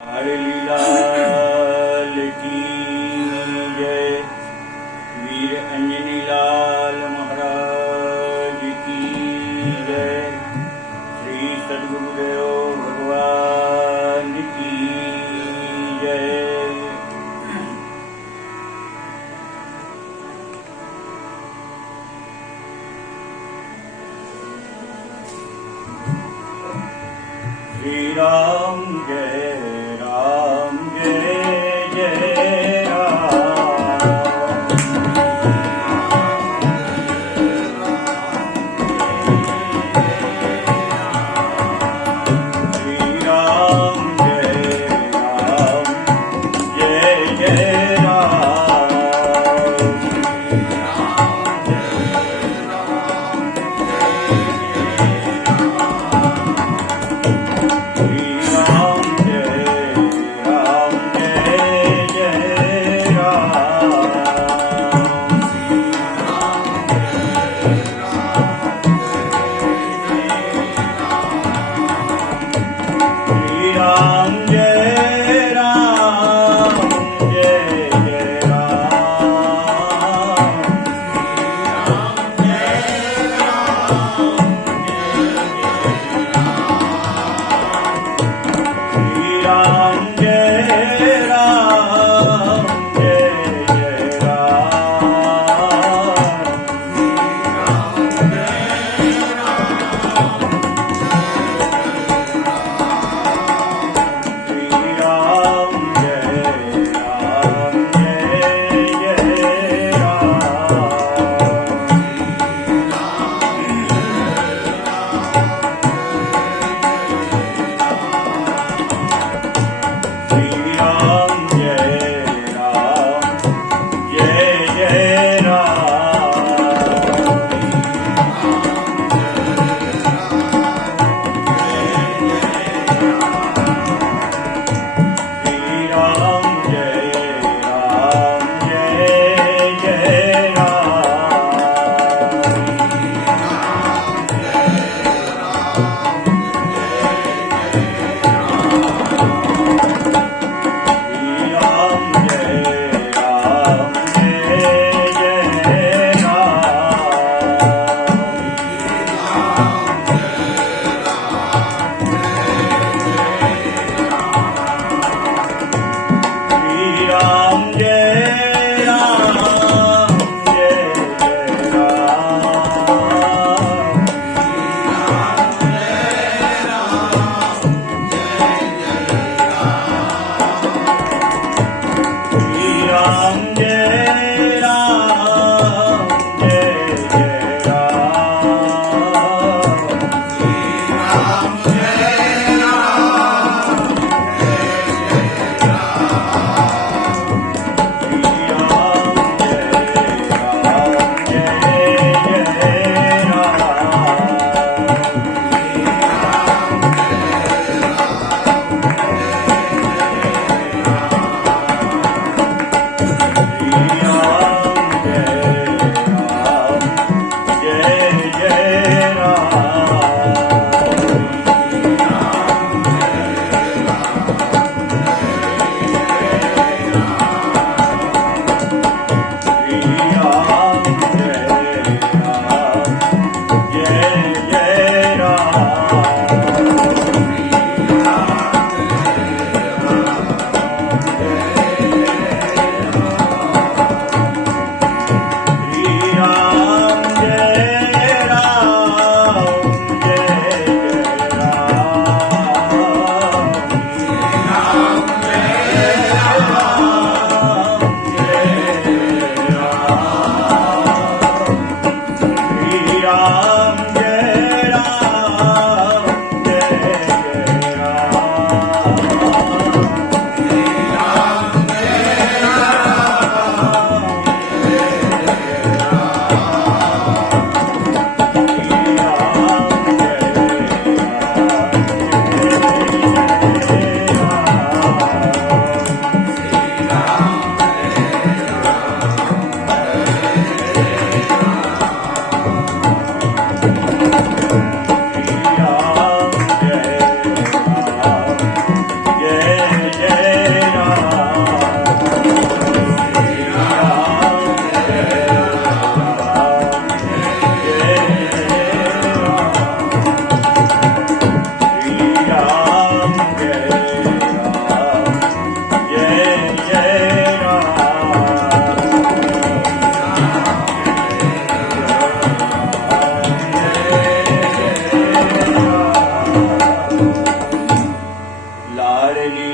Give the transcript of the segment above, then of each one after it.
लाल की जय। वीर अंजनी लाल महाराज की जय। श्री सद्गुरुदेव भगवान की जय। श्री राम जय राम जय जय राम। श्री राम जय राम जय जय राम। श्री राम जय राम जय जय राम। श्री राम जय राम जय जय राम। श्री राम जय राम जय जय राम। श्री राम जय राम जय जय राम। श्री राम जय राम जय जय राम। श्री राम जय राम जय जय राम।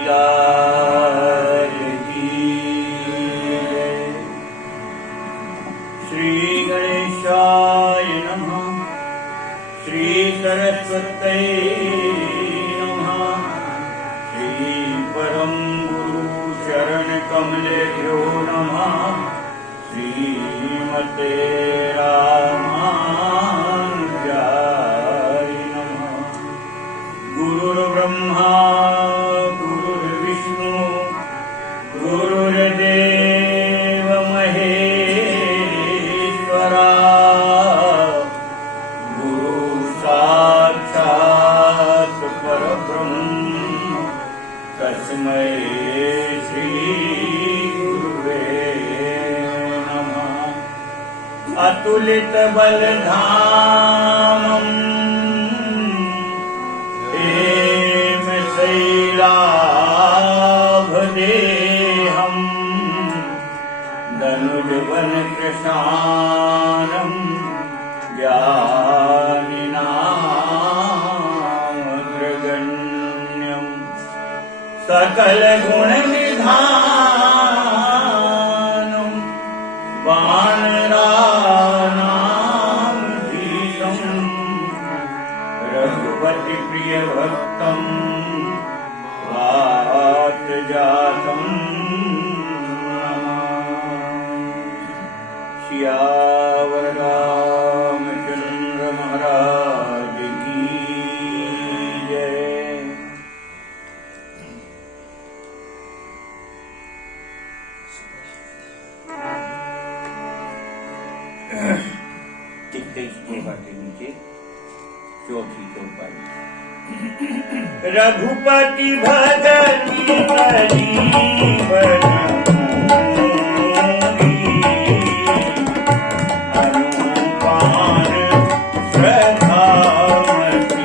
लाल की जय। श्री गणेशाय नमः। श्री सरस्वत्यै नमः। श्री परम गुरु चरण कमलेभ्यो नमः। श्रीमते रामानुजाय नमः। गुरुर्ब्रह्मा गुरुर्विष्णु गुरुर्देव महेश्वरा। गुरु साक्षात् परब्रह्म तस्मै श्री गुरुवे नमः। अतुलित बलधामम् हेम शैलाभदेहम् धनुजवन कृशानम् ज्ञानिनामग्रगण्यम् सकल गुण निधानम् वानराणां धीशम् रघुपति प्रिय भक्तम् वातजातम् सियावर रामचंद्र महाराज की जय। चित्ते शोभा के नीचे चौथी चौपाई। रघुपति भगति करी अनुपान श्रद्धामति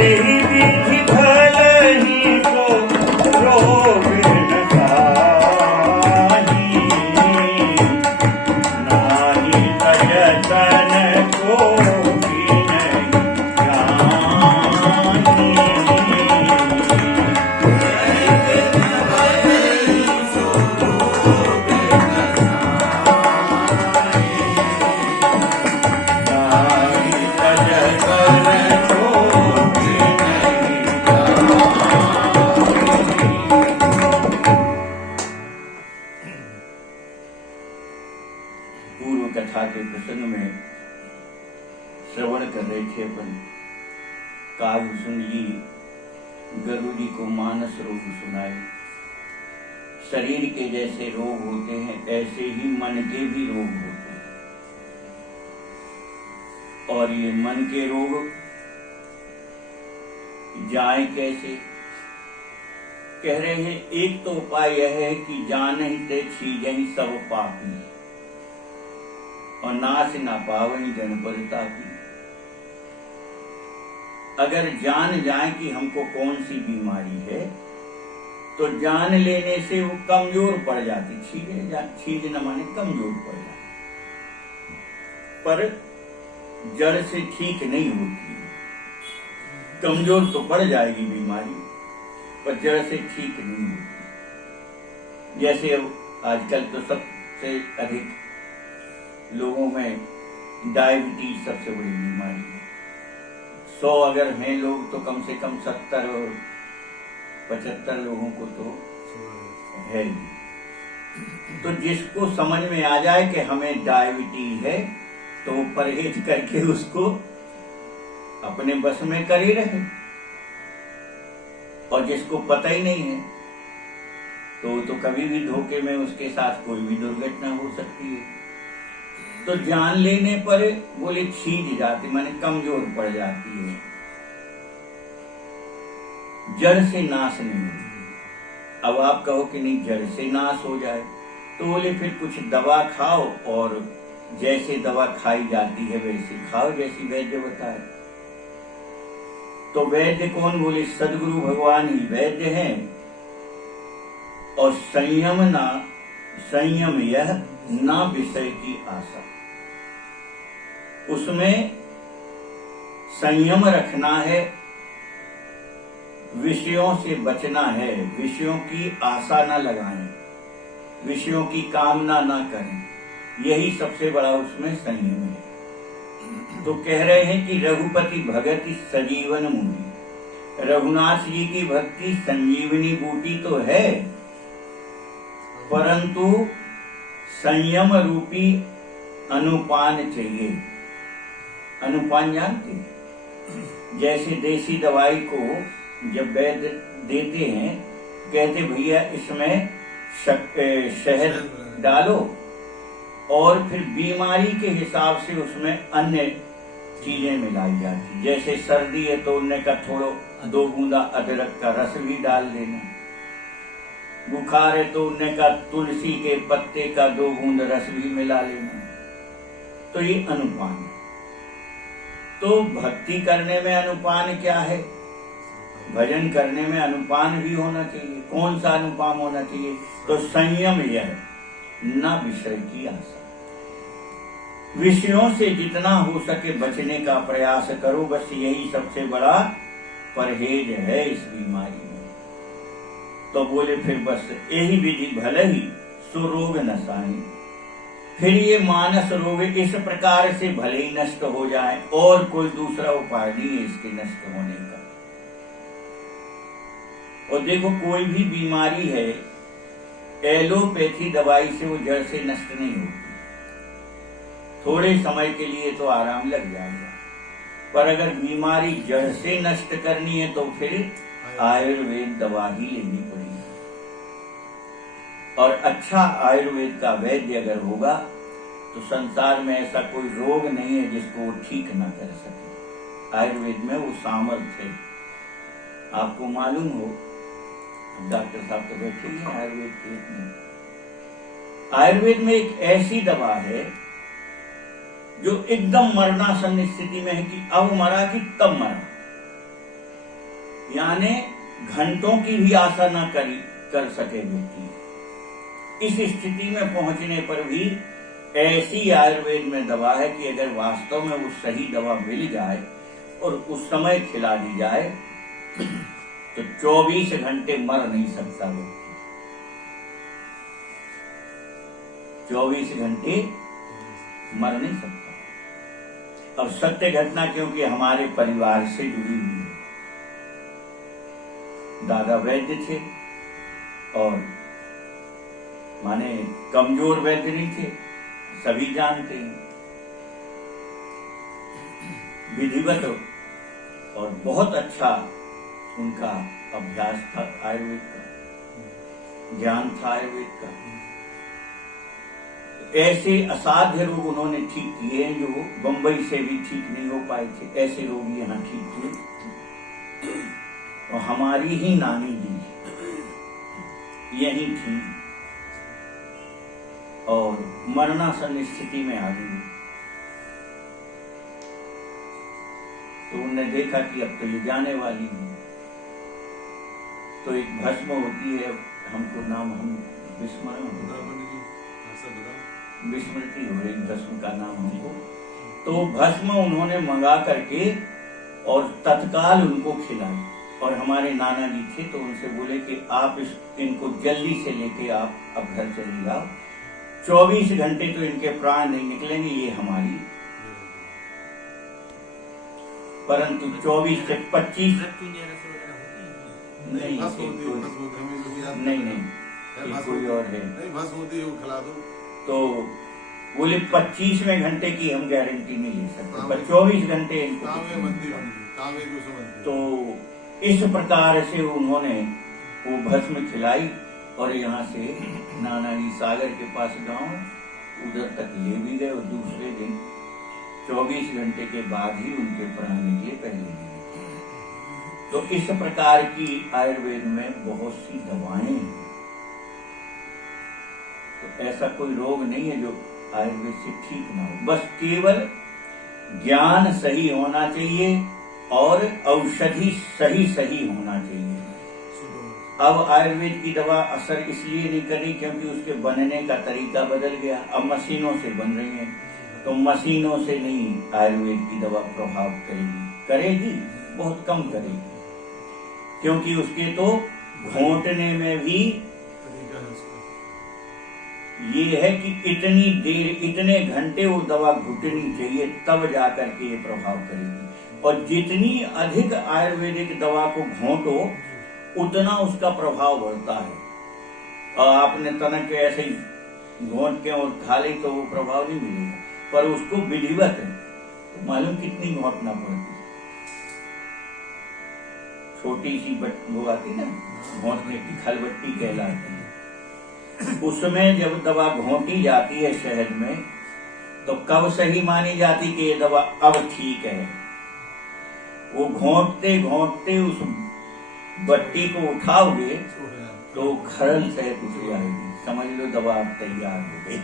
एहि विधि भलहि को रोग न काही। नाहि तजतन को भी नहीं जानी। नाहि तजतन को पूर्व कथा के प्रसंग में श्रवण कर रहे थे अपन। काव्य सुन ली, गरुड़ जी को मानस रोग सुनाए। शरीर के जैसे रोग होते हैं ऐसे ही मन के भी रोग होते हैं। और ये मन के रोग जाए कैसे? कह रहे हैं एक तो उपाय यह है कि जानहि ते छीजहि सब पापी और नाश ना पावहि जन परितापी। अगर जान जाए कि हमको कौन सी बीमारी है तो जान लेने से वो कमजोर पड़ जाती। छीज न माने कमजोर पड़ जाती, पर जड़ से ठीक नहीं होती। कमजोर तो पड़ जाएगी बीमारी, पर जड़ से ठीक नहीं होती। जैसे अब आजकल तो सबसे अधिक लोगों में डायबिटीज सबसे बड़ी बीमारी है। 100 अगर हैं लोग तो कम से कम 70 और 75 लोगों को तो है ही। तो जिसको समझ में आ जाए कि हमें डायबिटीज है तो वो परहेज करके उसको अपने बस में कर ही रहे। और जिसको पता ही नहीं है तो कभी भी धोखे में उसके साथ कोई भी दुर्घटना हो सकती है। तो जान लेने पर बोले छीज जाती, माने कमजोर पड़ जाती है, जड़ से नाश नहीं होती। अब आप कहो कि नहीं जड़ से नाश हो जाए, तो बोले फिर कुछ दवा खाओ और जैसे दवा खाई जाती है वैसे खाओ, जैसी वैद्य बताए। तो वैद्य कौन? बोले सदगुरु भगवान ही वैद्य हैं। और संयम यह ना विषय की आशा, उसमें संयम रखना है, विषयों से बचना है, विषयों की आशा न लगाएं, विषयों की कामना ना करें, यही सबसे बड़ा उसमें संयम है। तो कह रहे हैं कि रघुपति भगति सजीवन मुनि, रघुनाथ जी की भक्ति संजीवनी बूटी तो है, परंतु संयम रूपी अनुपान चाहिए। अनुपान जानते? जैसे देसी दवाई को जब वैद्य देते हैं, कहते भैया इसमें शहद डालो, और फिर बीमारी के हिसाब से उसमें अन्य चीजें मिलाई जाती। जैसे सर्दी है तो उनने का थोड़ा 2 बूंदा अदरक का रस भी डाल देना, बुखार है तो उनने का तुलसी के पत्ते का 2 बूंद रस भी मिला लेना। तो ये अनुपान है। तो भक्ति करने में अनुपान क्या है? भजन करने में अनुपान भी होना चाहिए। कौन सा अनुपान होना चाहिए? तो संयम यह न विषय की आशा, विषयों से जितना हो सके बचने का प्रयास करो, बस यही सबसे बड़ा परहेज है इस बीमारी में। तो बोले फिर बस यही विधि भले ही सुरोग नसानी, फिर ये मानस रोग इस प्रकार से भले ही नष्ट हो जाए, और कोई दूसरा उपाय नहीं है इसके नष्ट होने का। और देखो कोई भी बीमारी है, एलोपैथी दवाई से वो जड़ से नष्ट नहीं होती। थोड़े समय के लिए तो आराम लग जाएगा, पर अगर बीमारी जड़ से नष्ट करनी है तो फिर आयुर्वेद दवा ही लेनी पड़ेगी। और अच्छा आयुर्वेद का वैद्य अगर होगा तो संसार में ऐसा कोई रोग नहीं है जिसको वो ठीक ना कर सके। आयुर्वेद में वो सामर्थ्य है। आपको मालूम हो, डॉक्टर साहब तो बैठे ही हैं आयुर्वेद के। आयुर्वेद में एक ऐसी दवा है जो एकदम मरणासन्न स्थिति में है कि अब मरा कि तब मरा, यानी घंटों की भी आशा ना कर सके व्यक्ति। इस स्थिति में पहुंचने पर भी ऐसी आयुर्वेद में दवा है कि अगर वास्तव में वो सही दवा मिल जाए और उस समय खिला दी जाए तो 24 घंटे मर नहीं सकता व्यक्ति। 24 घंटे मर नहीं सकता। अब सत्य घटना, क्योंकि हमारे परिवार से जुड़ी हुई है। दादा वैद्य थे और माने कमजोर वैद्य नहीं थे, सभी जानते हैं। विधिवत और बहुत अच्छा उनका अभ्यास था आयुर्वेद का, ज्ञान था आयुर्वेद का। ऐसे असाध्य रोग उन्होंने ठीक किए हैं जो बंबई से भी ठीक नहीं हो पाए थे, ऐसे रोग यहाँ ठीक हुए। और हमारी ही नानी जी यही थी और मरणासन्न स्थिति में आ गई। तो उन्होंने देखा कि अब तो ये जाने वाली है। तो एक भस्म होती है, हमको नाम हम विस्मृति हो रही भस्म का नाम हमको। तो भस्म उन्होंने मंगा करके और तत्काल उनको खिलाई। और हमारे नाना जी थे तो उनसे बोले कि आप इनको जल्दी से लेके आप अब घर चले जाओ, 24 घंटे तो इनके प्राण नहीं निकलेंगे, ये हमारी। परंतु 24 से 25 नहीं कोई और है, तो बोले 25वें घंटे की हम गारंटी नहीं ले सकते, पर 24 घंटे इनको। तो इस प्रकार से उन्होंने वो भस्म खिलाई और यहाँ से नाना जी सागर के पास गांव उधर तक ले भी गए। और दूसरे दिन 24 घंटे के बाद ही उनके प्राण निकले, पहले नहीं। तो इस प्रकार की आयुर्वेद में बहुत सी दवाएं हैं। तो ऐसा कोई रोग नहीं है जो आयुर्वेद से ठीक ना हो। बस केवल ज्ञान सही होना चाहिए और औषधि सही सही होना चाहिए। अब आयुर्वेद की दवा असर इसलिए नहीं कर रही क्योंकि उसके बनने का तरीका बदल गया। अब मशीनों से बन रही है, तो मशीनों से नहीं आयुर्वेद की दवा प्रभाव करेगी बहुत कम करेगी, क्योंकि उसके तो घोंटने में भी ये है कि इतनी देर इतने घंटे वो दवा घुटनी चाहिए तब जाकर के ये प्रभाव करेगी। और जितनी अधिक आयुर्वेदिक दवा को घोंटो उतना उसका प्रभाव बढ़ता है। और आपने तनक ऐसे ही घोंट के और खा ली तो वो प्रभाव नहीं मिलेगा, पर उसको विधिवत है तो मालूम कितनी घोंटना पड़ती। छोटी सी वो आती ना घोंटने की, खलबट्टी कहलाती है, उसमें जब दवा घोंटी जाती है शहद में तो कब सही मानी जाती कि ये दवा अब ठीक है। वो घोंटते घोंटते उस बट्टी को उठाओगे तो खरल से उठ जाएगी, समझ लो दवा अब तैयार हो गई।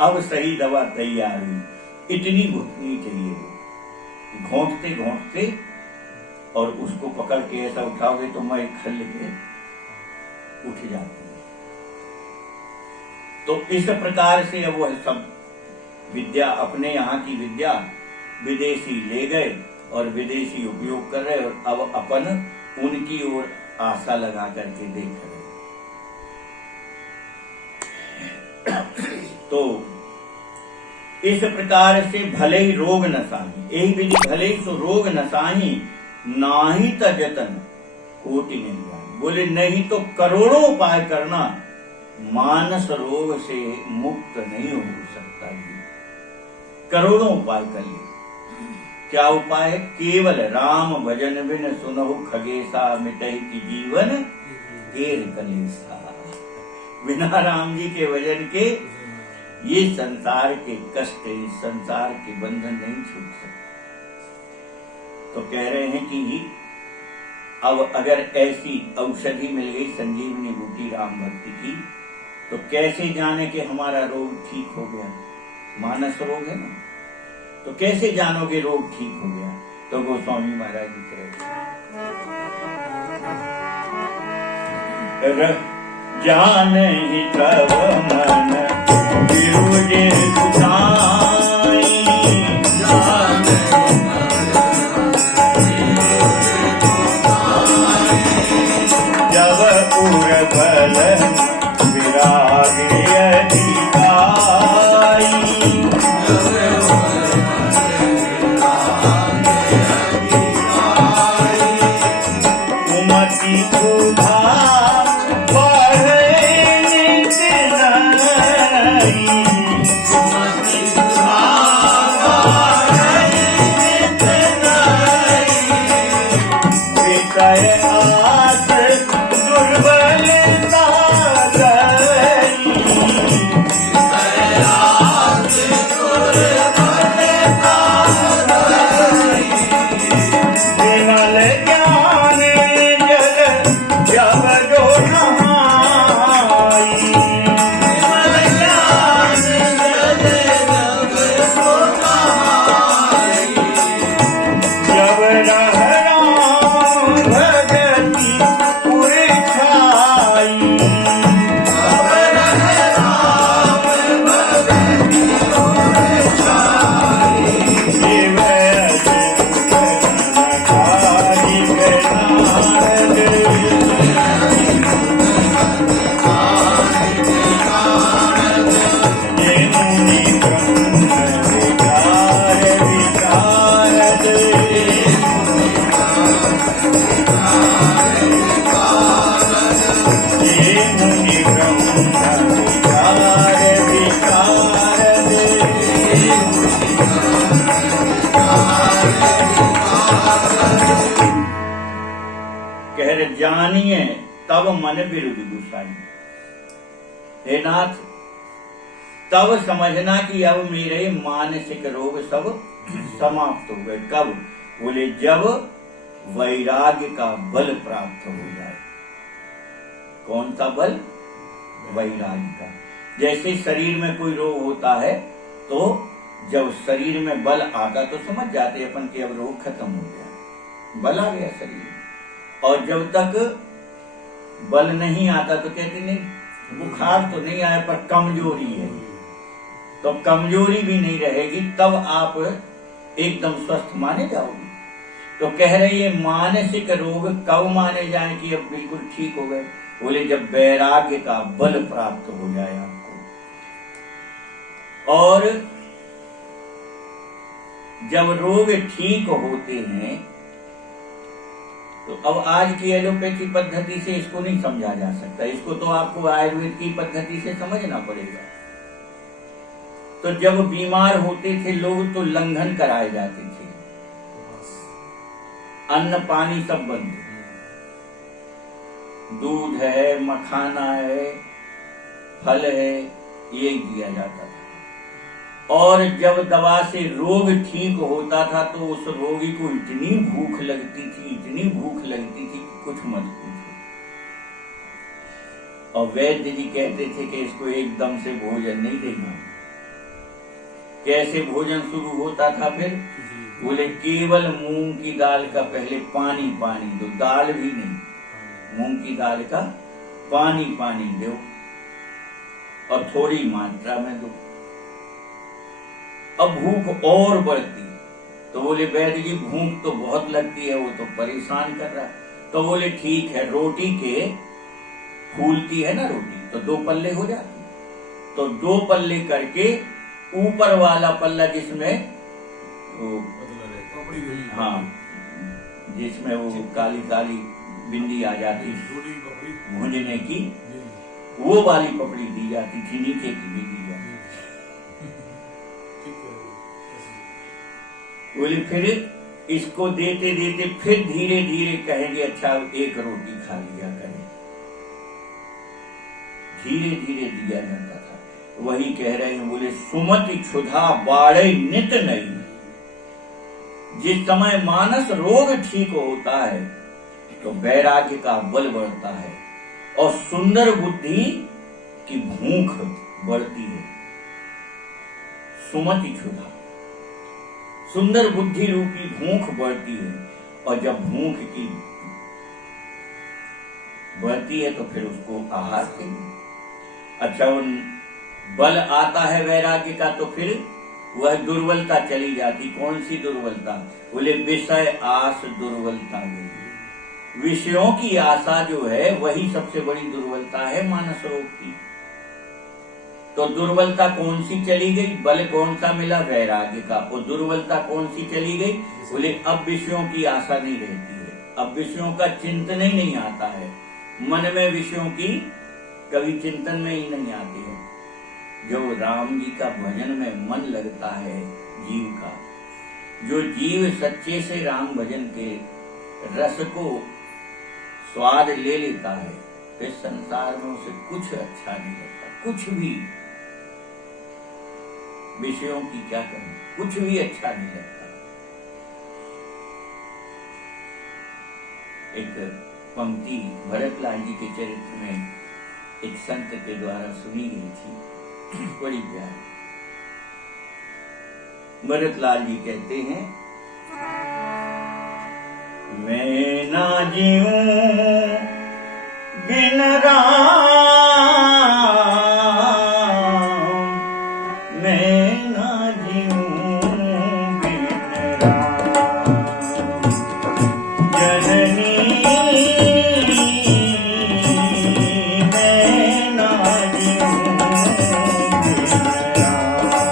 अब सही दवा तैयार हुई, इतनी घुटनी चाहिए वो घोंटते घोंटते, और उसको पकड़ के ऐसा उठाओगे तो मैं खल के उठ जाती है। तो इस प्रकार से अब वह सब विद्या, अपने यहाँ की विद्या विदेशी ले गए और विदेशी उपयोग कर रहे, और अब अपन उनकी ओर आशा लगा करके देख रहे। तो इस प्रकार से भले ही रोग नसाही, यही विधि भले ही तो रोग नसाही नाही तजतन कोटि नहीं जाए। बोले नहीं तो करोड़ों उपाय करना, मानस रोग से मुक्त नहीं हो सकता। करोड़ों उपाय कर ले, क्या उपाय है? केवल राम भजन बिन सुनहु खगेशा, मिटहि की जीवन केर कलेसा। बिना राम जी के भजन के ये संसार के कष्ट, संसार के बंधन नहीं छूट सकते। तो कह रहे हैं कि अब अगर ऐसी औषधि मिल गई संजीवनी बूटी राम भक्ति की, तो कैसे जाने कि हमारा रोग ठीक हो गया? मानस रोग है ना, तो कैसे जानोगे रोग ठीक हो गया? तो गोस्वामी महाराज जी कह रहे जान ही तब मन विरुजे कुताई, जब पुर बल विराग अधिकाई, कुमति कुधा जानिए तब मन विरुद्ध गुसाई। हे नाथ, तब समझना कि अब मेरे मानसिक रोग सब समाप्त हो गए। कब? बोले जब वैराग्य का बल प्राप्त हो जाए। कौन सा बल? वैराग्य का। जैसे शरीर में कोई रोग होता है तो जब शरीर में बल आता तो समझ जाते अपन कि अब रोग खत्म हो गया, बल आ गया शरीर में। और जब तक बल नहीं आता तो कहते नहीं बुखार तो नहीं आया पर कमजोरी है, तो कमजोरी भी नहीं रहेगी तब आप एकदम स्वस्थ माने जाओगे। तो कह रहे ये मानसिक रोग कब माने जाए कि अब बिल्कुल ठीक हो गए? बोले जब वैराग्य का बल प्राप्त हो जाए आपको। और जब रोग ठीक होते हैं तो अब आज की एलोपैथी पद्धति से इसको नहीं समझा जा सकता, इसको तो आपको आयुर्वेद की पद्धति से समझना पड़ेगा। तो जब बीमार होते थे लोग तो लंघन कराए जाते थे, अन्न पानी सब बंद, दूध है, मखाना है, फल है, ये दिया जाता था। और जब दवा से रोग ठीक होता था तो उस रोगी को इतनी भूख लगती थी, इतनी भूख लगती थी कि कुछ मत पूछो। और वैद्य जी कहते थे कि इसको एकदम से भोजन नहीं देना। कैसे भोजन शुरू होता था फिर? बोले केवल मूंग की दाल का पहले पानी पानी दो, दाल भी नहीं, मूंग की दाल का पानी पानी दो और थोड़ी मात्रा में दो। अब भूख और बढ़ती तो बोले वैद्य जी भूख तो बहुत लगती है, वो तो परेशान कर रहा है। तो बोले ठीक है, रोटी के फूलती है ना रोटी, तो 2 पल्ले हो जाती, तो 2 पल्ले करके ऊपर वाला पल्ला जिसमें वो हाँ जिसमें वो काली काली बिंदी आ जाती भूंजने की, वो वाली पपड़ी दी जाती थी, नीचे की भी दी जाती। बोले फिर इसको देते देते फिर धीरे धीरे कहेंगे अच्छा 1 रोटी खा लिया करें, धीरे धीरे दिया जाता था। वही कह रहे हैं, बोले सुमति क्षुधा बाड़े नित नहीं। जिस समय मानस रोग ठीक होता है तो वैराग्य का बल बढ़ता है और सुंदर बुद्धि की भूख बढ़ती है। सुमति क्षुधा, सुंदर बुद्धि रूपी भूख बढ़ती है, और जब भूख की बढ़ती है तो फिर उसको आहार चाहिए। अच्छा बल आता है वैराग्य का तो फिर वह दुर्बलता चली जाती। कौन सी दुर्बलता? बोले विषय आस दुर्बलता गई। विषयों की आशा जो है वही सबसे बड़ी दुर्बलता है मानस रोग की। तो दुर्बलता कौन सी चली गई? बल कौन सा मिला? वैराग्य का। और दुर्बलता कौन सी चली गई? बोले अब विषयों की आशा नहीं रहती है, अब विषयों का चिंतन ही नहीं आता है, मन में विषयों की कभी चिंतन में ही नहीं आती है। जो राम जी का भजन में मन लगता है जीव का, जो जीव सच्चे से राम भजन के रस को स्वाद ले लेता है, फिर संसार में उसे कुछ अच्छा नहीं लगता, कुछ भी। विषयों की क्या करें, कुछ भी अच्छा नहीं लगता। एक पंक्ति भरतलाल जी के चरित्र में एक संत के द्वारा सुनी गई थी, बड़ी प्यारी। भरतलाल जी कहते हैं, मैं ना जीऊं बिन राम, मैं ना जीऊं बिन राम। जननी मैं ना जीऊं बिन राम।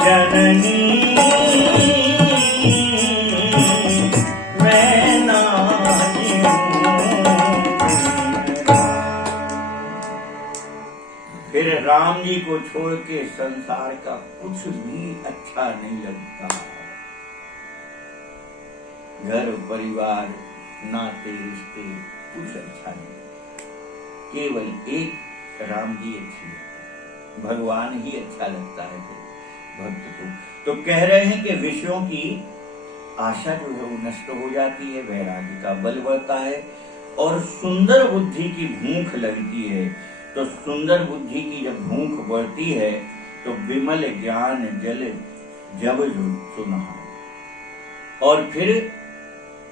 जननी फिर राम जी को छोड़ के संसार का कुछ भी अच्छा नहीं लगता। घर परिवार नाते रिश्ते कुछ अच्छा नहीं, केवल एक राम जी अच्छी लगता है, भगवान ही अच्छा लगता है फिर भक्त को। तो कह रहे हैं कि विषयों की आशा जो है वो नष्ट हो जाती है, वैराग्य का बल बढ़ता है और सुंदर बुद्धि की भूख लगती है। तो सुंदर बुद्धि की जब भूख बढ़ती है तो विमल ज्ञान जल जब सुनहाय। और फिर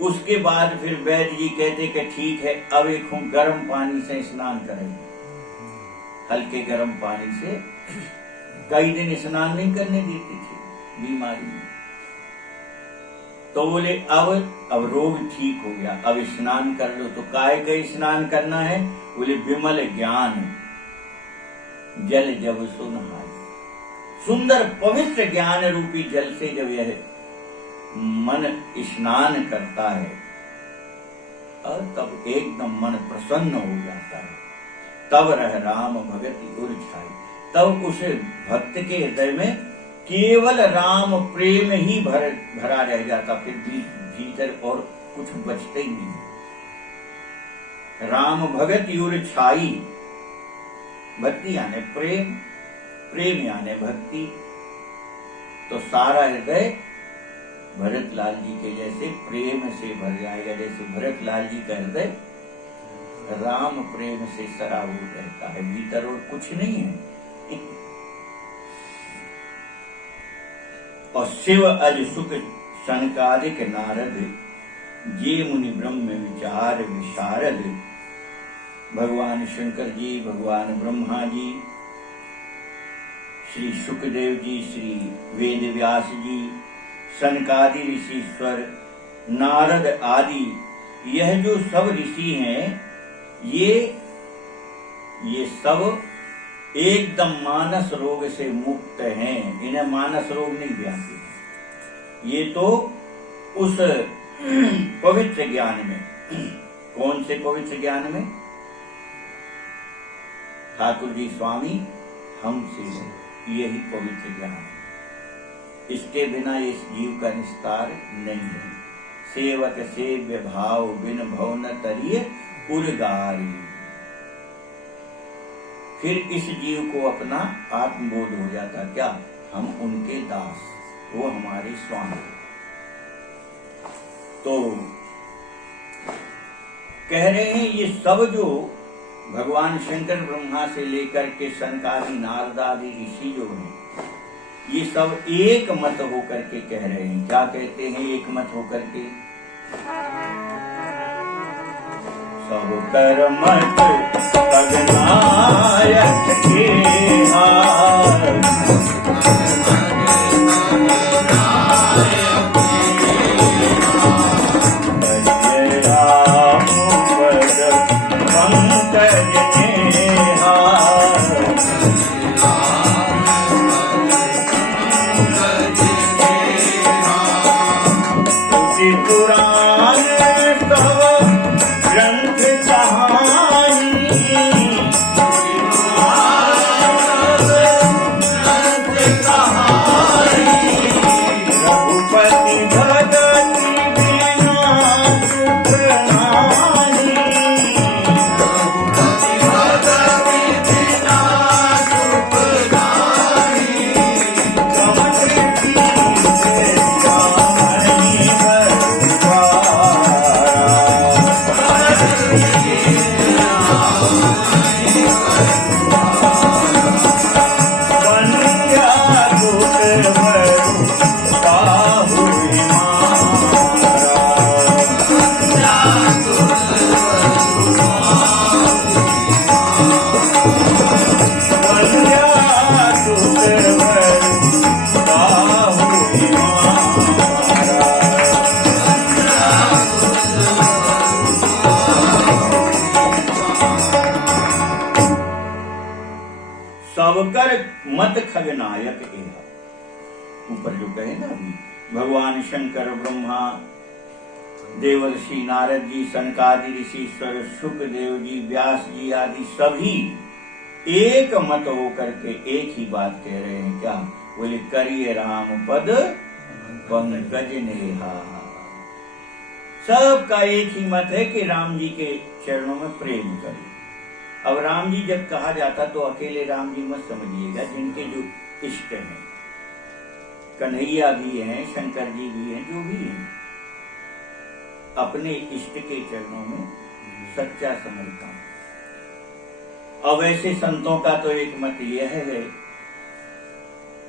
उसके बाद फिर वैद्य जी कहते कि ठीक है, अब एक गर्म पानी से स्नान करेंगे। हल्के गर्म पानी से, कई दिन स्नान नहीं करने देती थी बीमारी में, तो बोले अब रोग ठीक हो गया, अब स्नान कर लो। तो काय का स्नान करना है? बोले विमल ज्ञान जल जब सुनहाय। सुंदर पवित्र ज्ञान रूपी जल से जब यह मन स्नान करता है और तब एकदम मन प्रसन्न हो जाता है। तब रह राम भगति उर छाई। तब उस भक्त के हृदय में केवल राम प्रेम ही भरा रह जाता, फिर भीतर और कुछ बचते ही नहीं। राम भगति उर छाई, भक्ति यानी प्रेम, प्रेम यानी भक्ति। तो सारा हृदय भरत लाल जी के जैसे प्रेम से भर जाएगा, जैसे भरत लाल जी का हृदय राम प्रेम से सराबोर रहता है, भीतर और कुछ नहीं है। और शिव अज सुख शनकादिक नारद, ये मुनि ब्रह्म विचार विशारद। भगवान शंकर जी, भगवान ब्रह्मा जी, श्री सुखदेव जी, श्री वेद व्यास जी, सनकादि ऋषिश्वर, नारद आदि, यह जो सब ऋषि हैं, ये सब एकदम मानस रोग से मुक्त हैं। इन्हें मानस रोग नहीं व्यापी। ये तो उस पवित्र ज्ञान में, कौन से पवित्र ज्ञान में? ठाकुर जी स्वामी हमसे यही पवित्र ज्ञान है। इसके बिना इस जीव का निस्तार नहीं है। सेवक सेव्य भाव बिन भव न तरिय उर्गारी। फिर इस जीव को अपना आत्मबोध हो जाता, क्या हम उनके दास, वो हमारे स्वामी। तो कह रहे हैं ये सब जो भगवान शंकर ब्रह्मा से लेकर के सनकादि नारद आदि ऋषि जो हैं, ये सब एक मत होकर के कह रहे हैं। क्या कहते हैं एक मत होकर के? सब कर मत अगनायक के हार, सबकर मत खगनायक एह। ऊपर जो कहे ना अभी, भगवान शंकर ब्रह्मा, देवर्षि नारद जी, सनकादि ऋषिश्वर, सुखदेव जी, व्यास जी आदि सभी एक मत होकर के एक ही बात कह रहे हैं। क्या बोले? करिए राम पद पंकज नेहा। सबका एक ही मत है कि राम जी के चरणों में प्रेम करिए। अब राम जी जब कहा जाता तो अकेले राम जी मत समझिएगा, जिनके जो इष्ट हैं, कन्हैया भी हैं, शंकर जी भी हैं, जो भी हैं, अपने इष्ट के चरणों में सच्चा समर्पण। अब ऐसे संतों का तो एक मत यह है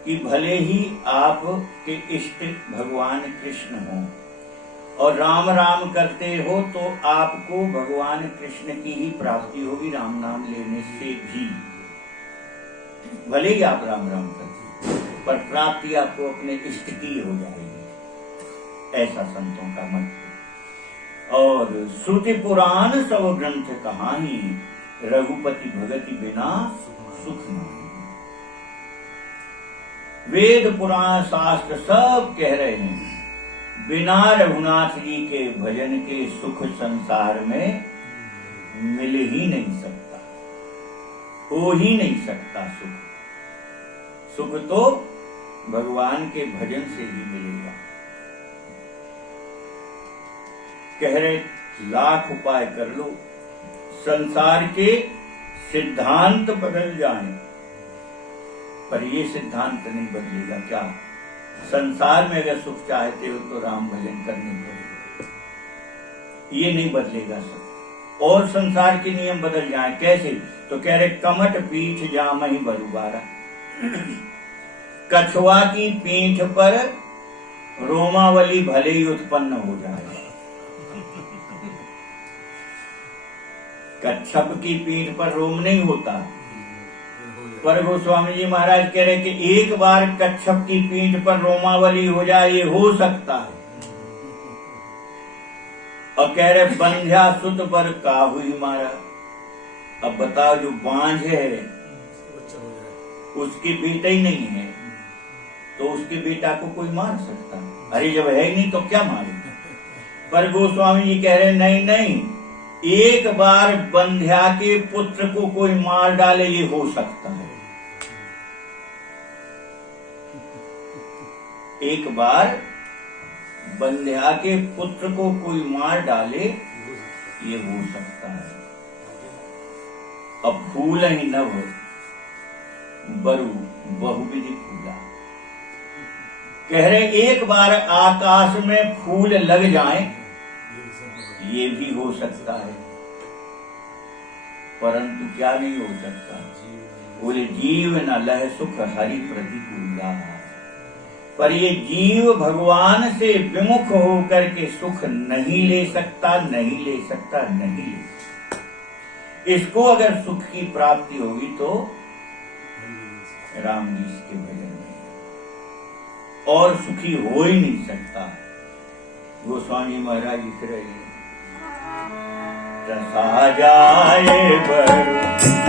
कि भले ही आपके इष्ट भगवान कृष्ण हो और राम राम करते हो तो आपको भगवान कृष्ण की ही प्राप्ति होगी राम नाम लेने से भी। भले ही आप राम राम करते हो पर प्राप्ति आपको अपने इष्ट की हो जाएगी, ऐसा संतों का मत है। और श्रुति पुराण सब ग्रंथ कहानी, रघुपति भगति बिना सुख नहीं। वेद पुराण शास्त्र सब कह रहे हैं बिना रघुनाथ जी के भजन के सुख संसार में मिल ही नहीं सकता, हो ही नहीं सकता सुख। सुख तो भगवान के भजन से ही मिलेगा। कह रहे लाख उपाय कर लो, संसार के सिद्धांत बदल जाएं, पर ये सिद्धांत नहीं बदलेगा। क्या संसार में अगर सुख चाहते हो तो राम भजन करने पड़ेगा, ये नहीं बदलेगा सब। और संसार के नियम बदल जाएं, कैसे? तो कह रहे कमट पीठ जाम ही बलुबारा, कछुआ की पीठ पर रोमावली भले ही उत्पन्न हो जाए। कच्छप की पीठ पर रोम नहीं होता, पर गोस्वामी जी महाराज कह रहे कि एक बार कच्छप की पीठ पर रोमावली हो जाए, ये हो सकता है। और कह रहे बंध्या सुत पर काहू ही मारा। अब बताओ जो बांझ है उसकी बेटा ही नहीं है तो उसके बेटा को कोई मार सकता? अरे जब है ही नहीं तो क्या मारे? पर गोस्वामी जी कह रहे नहीं नहीं, एक बार बंध्या के पुत्र को कोई मार डाले ये हो सकता है। एक बार बंध्या के पुत्र को कोई मार डाले ये हो सकता है। अब फूल ही नभ बरु बहुविधि फूला। कह रहे एक बार आकाश में फूल लग जाएं ये भी हो सकता है, परंतु क्या नहीं हो सकता? बोले जीव न लह सुख हरि प्रतिकूला। पर ये जीव भगवान से विमुख होकर के सुख नहीं ले सकता, नहीं ले सकता, नहीं ले सकता। इसको अगर सुख की प्राप्ति होगी तो राम जी के भजन में, और सुखी हो ही नहीं सकता। गोस्वामी महाराज लिख रहे हैं रसा जाए बरु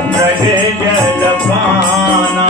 मृग जल पाना,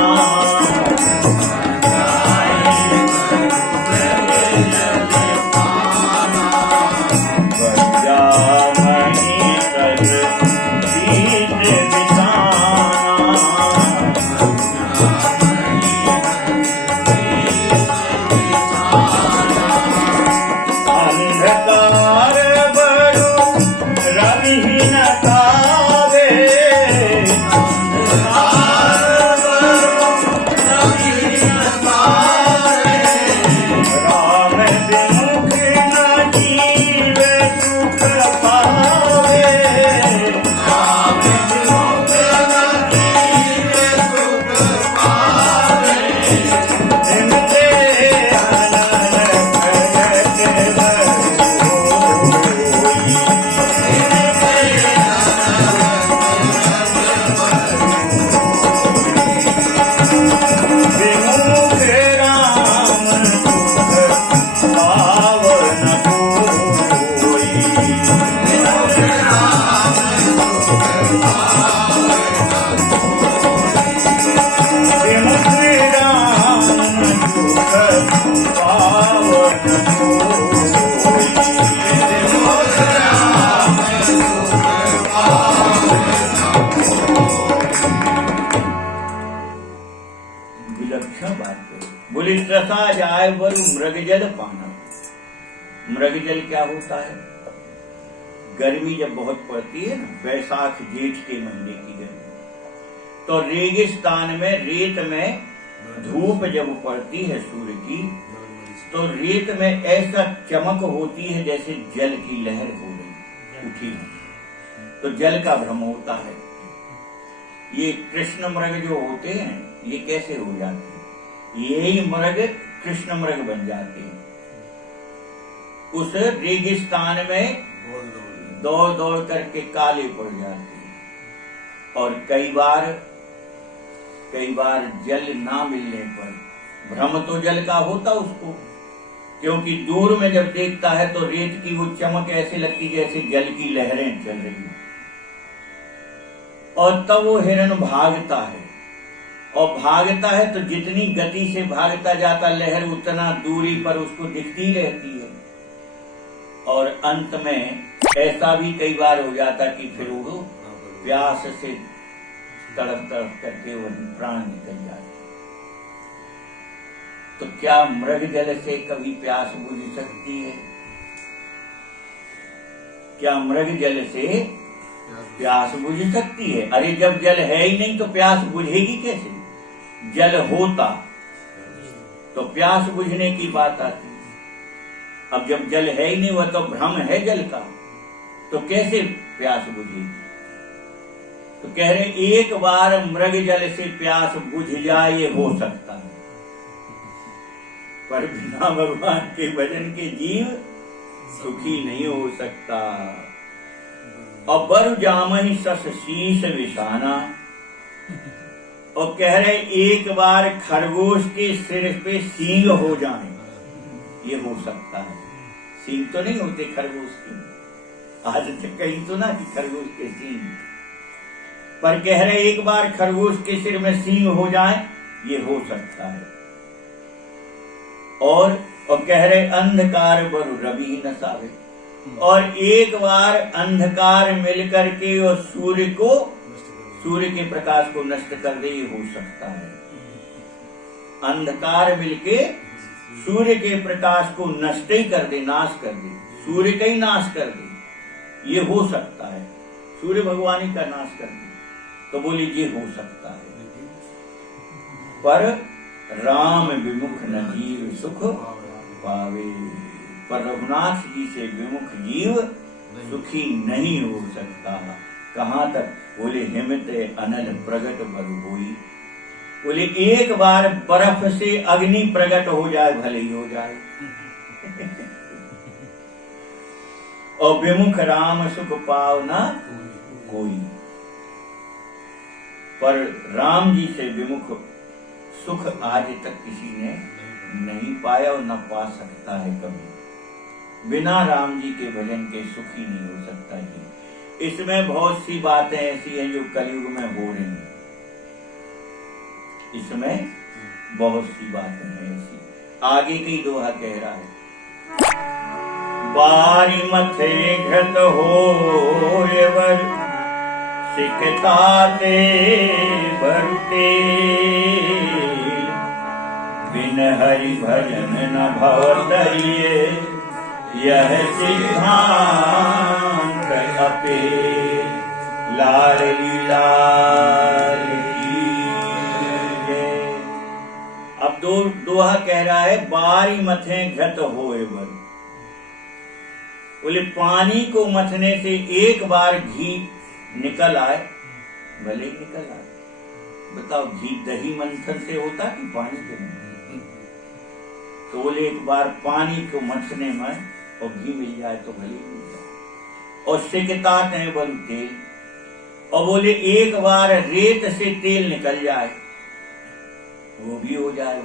रसा जाए बरु मृगजल पाना। मृगजल क्या होता है? गर्मी जब बहुत पड़ती है ना, वैशाख जेठ के महीने की गर्मी, तो रेगिस्तान में रेत में धूप जब पड़ती है सूर्य की, तो रेत में ऐसा चमक होती है जैसे जल की लहर हो रही उठी है, तो जल का भ्रम होता है। ये कृष्ण मृग जो होते हैं ये कैसे हो जाते हैं? यही मृग कृष्ण मृग बन जाते हैं। उस रेगिस्तान में दौड़ दौड़ करके काले पड़ जाते हैं। और कई बार जल ना मिलने पर भ्रम तो जल का होता उसको, क्योंकि दूर में जब देखता है तो रेत की वो चमक ऐसे लगती जैसे जल की लहरें चल रही हैं। और तब वो हिरण भागता है, और भागता है तो जितनी गति से भागता जाता लहर उतना दूरी पर उसको दिखती रहती है। और अंत में ऐसा भी कई बार हो जाता कि फिर वो प्यास से तड़प तड़प करके वो प्राण निकल जाते। तो क्या मृग जल से कभी प्यास बुझ सकती है? क्या मृग जल से प्यास बुझ सकती है? अरे जब जल है ही नहीं तो प्यास बुझेगी कैसे? जल होता तो प्यास बुझने की बात आती। अब जब जल है ही नहीं, वह तो भ्रम है जल का, तो कैसे प्यास बुझेगी? तो कह रहे एक बार मृग जल से प्यास बुझ जाए ये हो सकता है, पर बिना भगवान के भजन के जीव सुखी नहीं हो सकता। और बरु जामहि सस शीश विषाना, और कह रहे एक बार खरगोश के सिर पे सींग हो जाए ये हो सकता है। सींग तो नहीं होते खरगोश के, आज तक कहीं तो ना कि खरगोश के सींग, पर कह रहे एक बार खरगोश के सिर में सींग हो जाए ये हो सकता है। और कह रहे अंधकार बरु रवि न सावे, और एक बार अंधकार मिलकर के और सूर्य के प्रकाश को नष्ट कर दे ये हो सकता है। अंधकार मिलके सूर्य के प्रकाश को नष्ट ही कर दे, नाश कर दे, सूर्य का ही नाश कर दे, ये हो सकता है। सूर्य भगवान ही का नाश कर दे तो बोले ये हो सकता है। पर राम विमुख न जीव सुख पावे, पर रघुनाथ जी से विमुख जीव सुखी नहीं हो सकता। कहां तक? बोले हिमत अनल प्रगट बरु होई, बोले एक बार बर्फ से अग्नि प्रकट हो जाए भले ही हो जाए। और विमुख राम सुख पाव ना कोई, पर राम जी से विमुख सुख आज तक किसी ने नहीं पाया और न पा सकता है कभी। बिना राम जी के भजन के सुख ही नहीं हो सकता जी। इसमें बहुत सी बातें ऐसी हैं जो कलयुग में हो रही हैं, इसमें बहुत सी बातें हैं ऐसी। आगे की दोहा कह रहा है, बारी मथे घृत होयवर सिकताते भरते, बिन हरि भजन न भवतरिये यह सिद्धांत अपे, लाडली लाल की जय। अब दोहा कह रहा है बारी मथे घृत होए बर, बोले पानी को मथने से एक बार घी निकल आए भले ही निकल आए। बताओ घी दही मंथन से होता कि पानी के मंथन? तो बोले एक बार पानी को मथने में और घी मिल जाए तो भले ही मिल जाए। और सिकतात है बरु तेल, और बोले एक बार रेत से तेल निकल जाए वो भी हो जाए,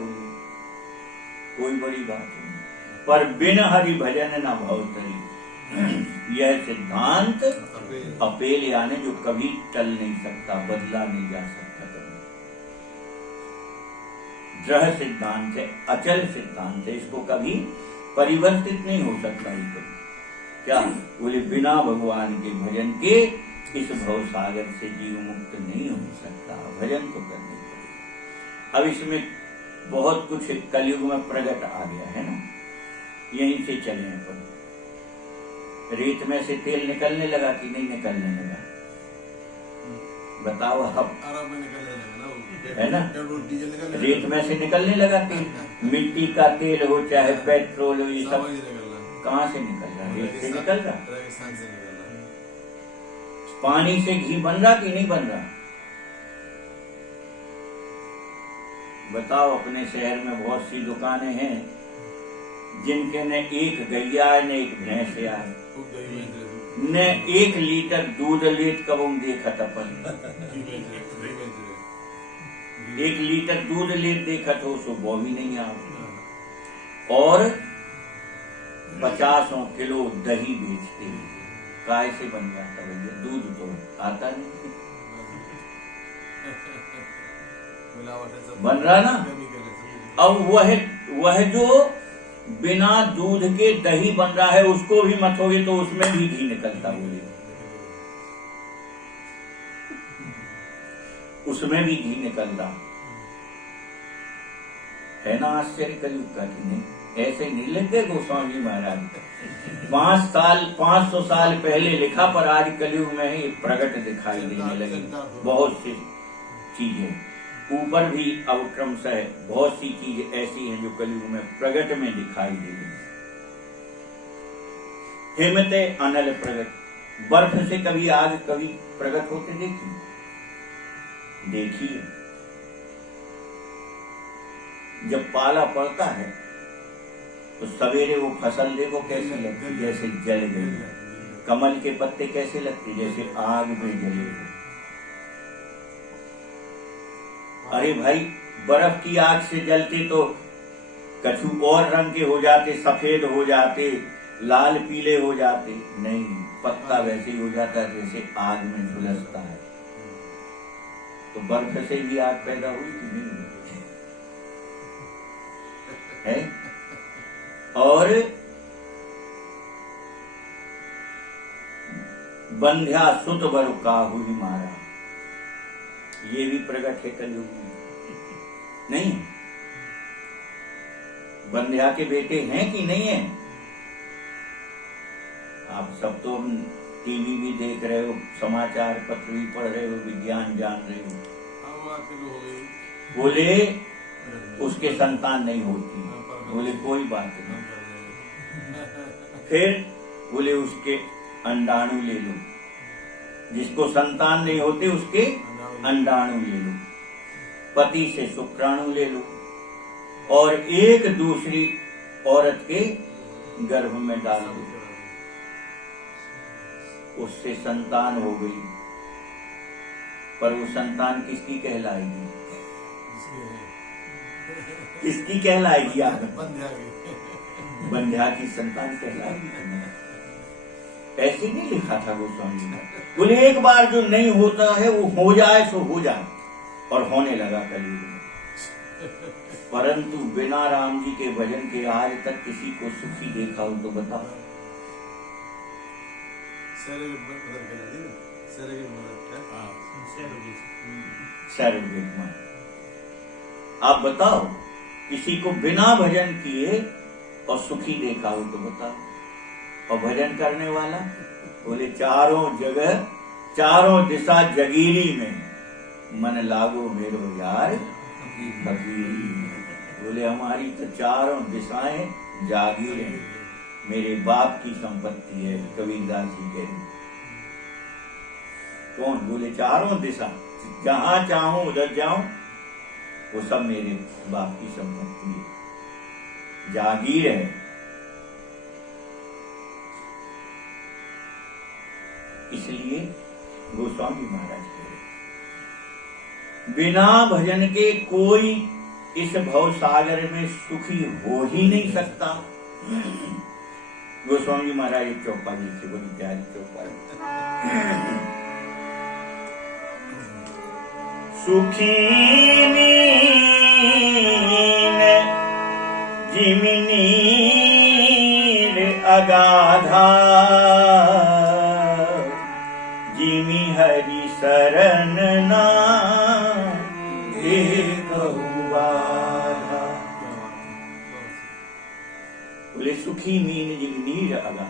कोई बड़ी बात नहीं। पर बिन हरि भजन न भवतरि, यह सिद्धांत अपेल यानी जो कभी टल नहीं सकता, बदला नहीं जा सकता। दृढ़ सिद्धांत है, अचल सिद्धांत है, इसको कभी परिवर्तित नहीं हो सकता। क्या बोले बिना भगवान के भजन के इस भव सागर से जीव मुक्त नहीं हो सकता, भजन तो करने पड़ेगा। अब इसमें बहुत कुछ कलयुग में प्रकट आ गया है ना, यहीं से चले पर रेत में से तेल निकलने लगा कि नहीं निकलने लगा? बताओ अब, है ना? रेत में से निकलने लगा तेल, मिट्टी का तेल हो चाहे पेट्रोल हो, ये सब कहां से निकल रहा? रेत से निकल रहा। पानी से घी बन रहा कि नहीं बन रहा? बताओ, अपने शहर में बहुत सी दुकानें हैं जिनके न एक गैया है न एक भैंस है, न 1 लीटर दूध लेत कब देखत अपन। 1 लीटर दूध लेत देखत हो सो वो भी नहीं आ, और 50 किलो दही बेचते हैं। काय से बन जाता भैया? दूध तो आता नहीं, बन रहा ना। अब वह जो बिना दूध के दही बन रहा है उसको भी मतोगे तो उसमें भी घी निकलता, बोले उसमें भी घी निकल रहा है ना। आश्चर्य कलयुग का कि नहीं? ऐसे नहीं लिख गए गोस्वामी महाराज। 500 साल पहले लिखा, पर आज कलयुग में ही प्रकट दिखाई देने लगी बहुत सी चीजें। ऊपर भी अब क्रमशः बहुत सी चीजें ऐसी हैं जो कलयुग में प्रकट में दिखाई दे रही। हिमते अनल प्रकट, बर्फ से कभी आग कभी प्रकट होते देखिए। जब पाला पड़ता है तो सवेरे वो फसल देखो कैसी लगती, जैसे जल गई। कमल के पत्ते कैसे लगते, जैसे आग में जले। अरे भाई, बर्फ की आग से जलते तो कछु और रंग के हो जाते, सफेद हो जाते, लाल पीले हो जाते। नहीं, पत्ता वैसे ही हो जाता है जैसे आग में झुलसता है। तो बर्फ से भी आग पैदा हुई कि नहीं है? और बंध्या सुत बर काहू ही मारा, ये भी प्रकट है कलयुग में, नहीं? बंध्या के बेटे हैं कि नहीं है? आप सब तो टीवी भी देख रहे हो, समाचार पत्र भी पढ़ रहे हो, विज्ञान जान रहे हो। बोले उसके संतान नहीं होती, बोले कोई बात नहीं। फिर बोले उसके अंडाणु ले लो, जिसको संतान नहीं होते उसके अंडाणु ले लो, पति से शुक्राणु ले लो, और एक दूसरी औरत के गर्भ में डाल दो, उससे संतान हो गई। पर वो संतान किसकी कहलाएगी? किसकी कहलाएगी? आप बंध्या की संतान कहलाएगी। ऐसे नहीं लिखा था गोस्वामी ने। बोले एक बार जो नहीं होता है वो हो जाए सो हो जाए, और होने लगा कलयुग में। परंतु बिना राम जी के भजन के आज तक किसी को सुखी देखा हो तो बताओ। आप बताओ, किसी को बिना भजन किए और सुखी देखा हो तो बताओ। और भजन करने वाला बोले चारों जगह चारों दिशा जगीरी में, मन लागो मेरो यार फकीरी। बोले हमारी तो चारों दिशाएं जागीर हैं, मेरे बाप की संपत्ति है। कबीरदास जी कह रहे। कौन? बोले चारों दिशा, जहां चाहूं उधर जाऊं, वो सब मेरे बाप की संपत्ति है, जागीर है। इसलिए गोस्वामी महाराज कह रहे, बिना भजन के कोई इस भव सागर में सुखी हो ही नहीं सकता। गोस्वामी महाराज एक चौपाई लिखे, बड़ी प्यारी चौपाई। सुखी मीन जिमिनी अगाधा, जिमि हरि शरण ना बाधा। बोले सुखी मीन जिमिनी अगाधा,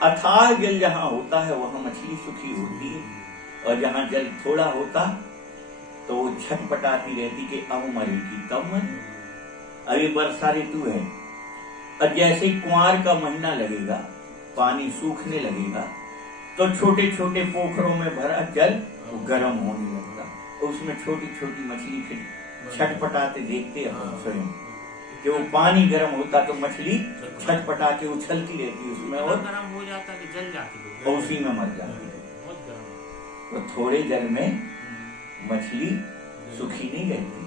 अथाह जल जहां होता है वहां मछली सुखी होती है, और जहां जल थोड़ा होता तो वो छटपटाती रहती कि अब मरेगी तब मरे। अभी वर्षा ऋतु है, और जैसे ही कुंवार का महीना लगेगा, पानी सूखने लगेगा, तो छोटे छोटे पोखरों में भरा जल गर्म होने लगता, उसमें छोटी छोटी मछली फिर छटपटाते देखते हैं हम स्वयं कि वो पानी गर्म होता तो मछली छटपटा के उछलती रहती उसमें और गर्म हो जाता कि जल जाती और उसी में मर जाती है। बहुत गर्म। तो थोड़े जल में मछली सुखी नहीं रहती,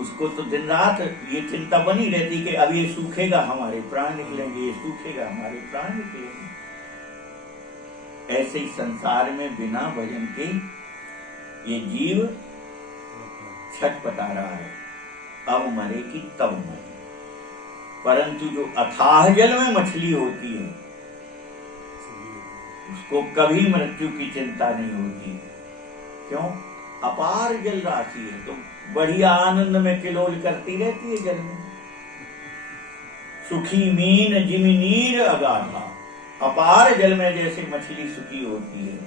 उसको तो दिन रात ये चिंता बनी रहती कि अब ये सूखेगा हमारे प्राण निकलेंगे, ये सूखेगा हमारे प्राण निकलेंगे। ऐसे ही संसार में बिना भजन के ये जीव छटपटा रहा है, अब मरे कि तब मरे। परंतु जो अथाह जल में मछली होती है उसको कभी मृत्यु की चिंता नहीं होती। क्यों? अपार जल राशि है तो बढ़िया आनंद में किलोल करती रहती है जल में। सुखी मीन जिमि नीर अगाधा, अपार जल में जैसे मछली सुखी होती है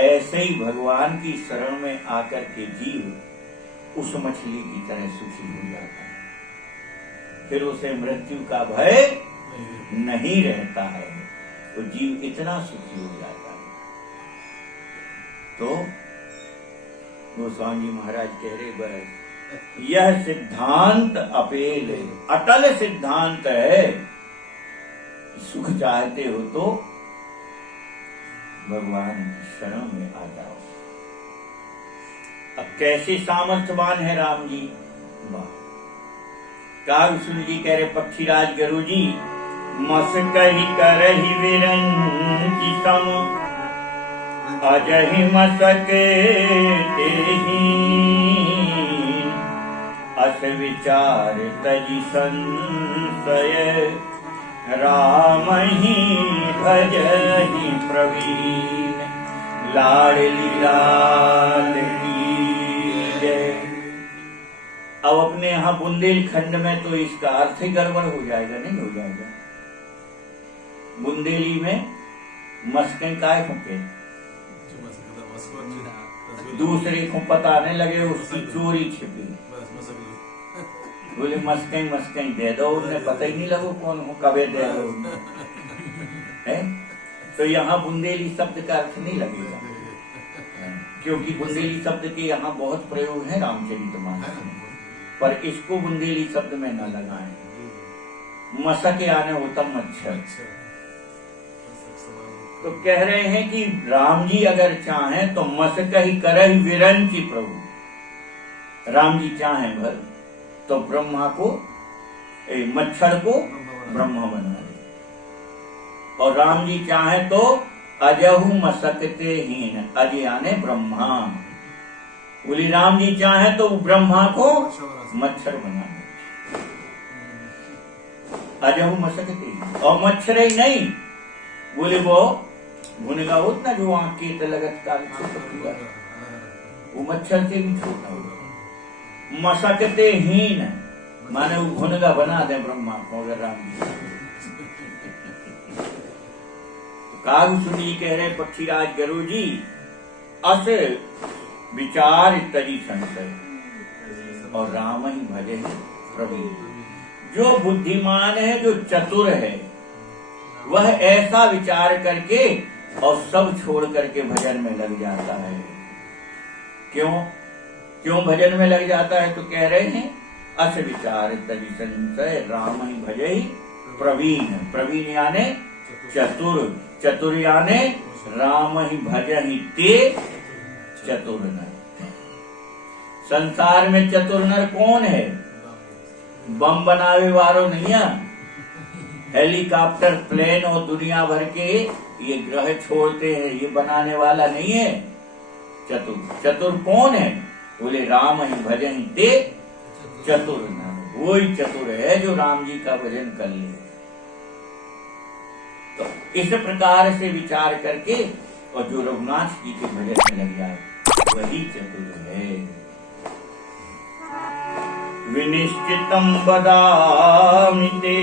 ऐसे ही भगवान की शरण में आकर के जीव उस मछली की तरह सुखी हो जाता है, फिर उसे मृत्यु का भय नहीं रहता है, तो जीव इतना सुखी हो जाता है। तो गोस्वामी जी महाराज कह रहे बस यह सिद्धांत अपेल है, अटल सिद्धांत है। सुख चाहते हो तो भगवान की शरण में आ जाओ। अब कैसे सामर्थ्यवान है राम जी, वाह। कागसुन जी कह रहे पक्षीराज गरु जी मस कही करही विरंची सम अजहि मसके तेहि अस विचार तजि संशय राम ही भजहि प्रवीण लाडली लाल की जय। अब अपने यहाँ बुंदेलखंड में तो इसका अर्थ ही गड़बड़ हो जाएगा, नहीं हो जाएगा। बुंदेली में मस्कें काय फूके, दूसरे को पता नहीं लगे उसकी चोरी छिपी, बोले मस्कें मस्कें दे दो, उन्हें पता ही नहीं लगो कौन हो कबे दे दो है। तो यहाँ बुंदेली शब्द का अर्थ नहीं लगेगा, क्योंकि बुंदेली शब्द के यहाँ बहुत प्रयोग है रामचरितमानस में, पर इसको बुंदेली शब्द में न लगाएं। मसके आने होता मच्छर। तो कह रहे हैं कि राम जी अगर चाहें तो मसक ही करहि विरंची प्रभु। राम जी चाहें भर तो ब्रह्मा को मच्छर को ब्रह्मा बना दे, और राम जी चाहें तो अजहु मसकते हीन, अज याने ब्रह्मा। बोली राम जी चाहें तो ब्रह्मा को मच्छर बना दे, अजहु मसकते। और मच्छर ही नहीं, बोले वो भुनेगा उतना जो आंख के लगत काल से वो मच्छर से भी छोटा होगा। मसकते हीन माने वो भुनेगा बना दे ब्रह्मा को अगर राम जी। कागसुन जी कह रहे पक्षीराज गरु जी अस विचार तरी संशय और राम ही भजे प्रवीण। जो बुद्धिमान है, जो चतुर है, वह ऐसा विचार करके और सब छोड़ करके भजन में लग जाता है। क्यों भजन में लग जाता है? तो कह रहे हैं अस विचार तरी संशय राम ही भजे ही प्रवीण। प्रवीण याने चतुर, चतुर याने राम ही भजहि ते चतुर नर। संसार में चतुर नर कौन है? बम बनावे वालों नहीं है, हेलीकॉप्टर प्लेन और दुनिया भर के ये ग्रह छोड़ते हैं, ये बनाने वाला नहीं है चतुर। चतुर कौन है? बोले राम ही भजन ते चतुर नर। वही चतुर है जो राम जी का भजन कर ले। तो इस प्रकार से विचार करके और जो रघुनाथ जी के भजन में लग जाए वही चतुर है। विनिश्चितम बदामि ते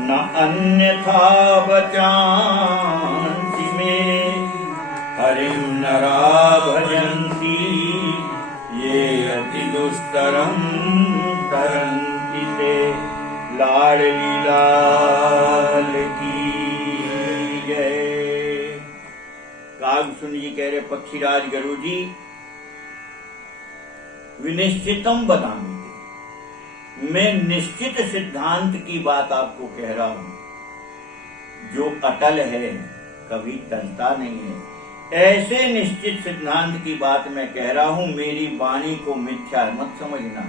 न अन्यथा बचान्ति मे हरिं नरा भजन्ति ये अति दुस्तरं तरन्ति ते। लाडली लाल की जय। कागसुन जी कह रहे पक्षीराज गरु जी विनिश्चितम बदामी, मैं निश्चित सिद्धांत की बात आपको कह रहा हूं, जो अटल है, कभी टलता नहीं है। ऐसे निश्चित सिद्धांत की बात मैं कह रहा हूं, मेरी वाणी को मिथ्या मत समझना,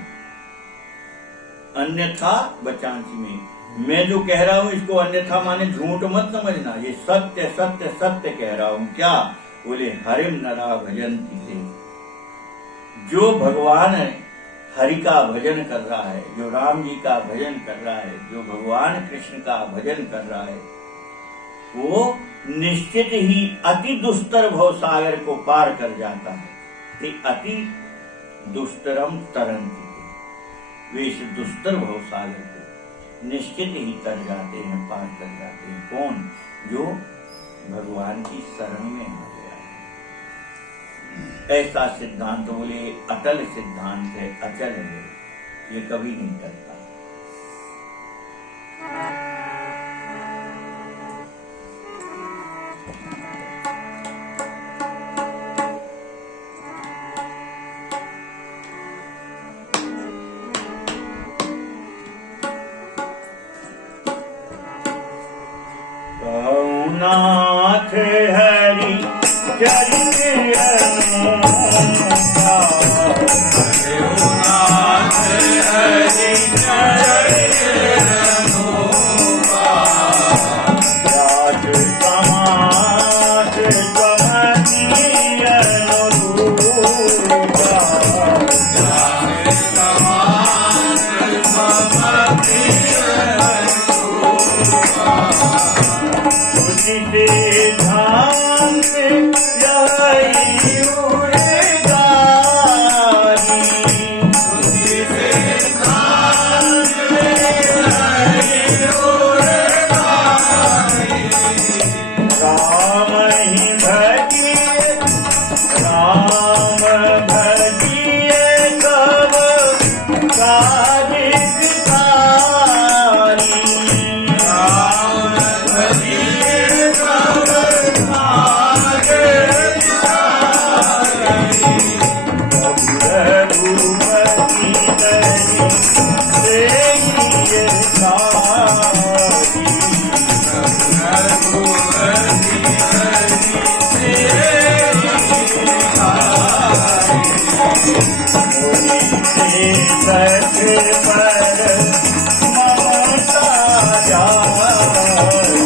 अन्यथा बचांसी में। मैं जो कह रहा हूं इसको अन्यथा माने झूठ मत समझना, ये सत्य सत्य सत्य कह रहा हूं। क्या बोले? हरिम नरा भजंती थे, जो भगवान हरि का भजन कर रहा है, जो राम जी का भजन कर रहा है, जो भगवान कृष्ण का भजन कर रहा है, वो निश्चित ही अति दुस्तर भवसागर को पार कर जाता है। ते अति दुस्तरम तरंती, वे इस दुस्तर भवसागर को निश्चित ही तर जाते हैं, पार कर जाते हैं। कौन? जो भगवान की शरण में आ गया है। ऐसा सिद्धांत बोले अटल सिद्धांत है, अचल है, ये कभी नहीं टलता। नाथ हरि चरित्र अनूठा, नाथ हरि चरित्र अनूठा, व्यास समास समति अनुरूपा, व्यास समास समति ध्यान राम ही भजिए, राम भजिए सब काज विसारी, राम भजिए सब काज विसारी, रघुपति दरि देहिए सारी, रघुपति सख पर ममता जाई,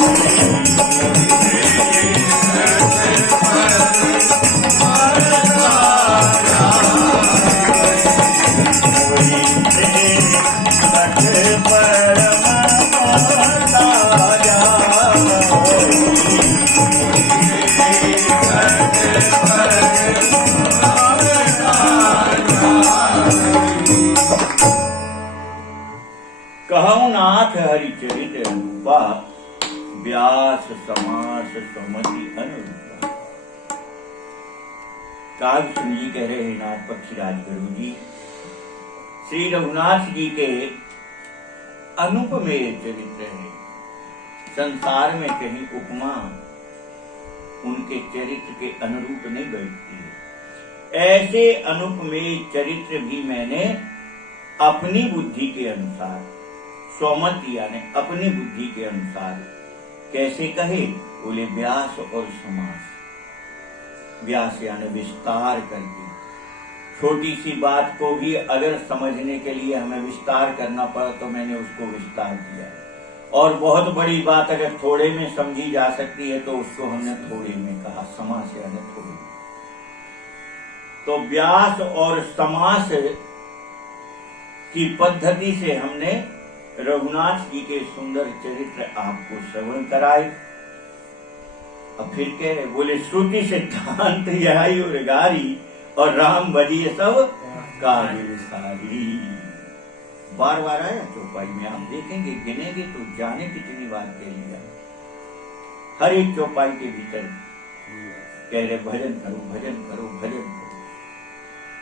सख पर ममता जाई, कहूँ नाथ हरिचरित्र अनुपा, व्यास समास समति अनुरूपा। काग सिंह जी कह रहे हैं, नाथ पक्षीराज गुरु जी श्री रघुनाथ जी के अनुपमेय चरित्र है। संसार में कहीं उपमा उनके चरित्र के अनुरूप नहीं बैठती है। ऐसे अनुपमेय चरित्र भी मैंने अपनी बुद्धि के अनुसार, स्वमत यानी अपनी बुद्धि के अनुसार, कैसे कहे? बोले व्यास और समास। व्यास यानी विस्तार करके, छोटी सी बात को भी अगर समझने के लिए हमें विस्तार करना पड़ा तो मैंने उसको विस्तार दिया, और बहुत बड़ी बात अगर थोड़े में समझी जा सकती है तो उसको हमने थोड़े में कहा। समास यानी थोड़े। तो व्यास और समास की पद्धति से हमने रघुनाथ जी के सुंदर चरित्र आपको श्रवण कराए। अब फिर कह रहे, बोले श्रुति सिद्धांत यही और गारी, और राम भजिए सब काज विसारी। बार बार आया चौपाई में, आप देखेंगे गिनेंगे तो जाने कितनी बार कह लिया। हर एक चौपाई के भीतर कह रहे भजन करो, भजन करो, भजन करो।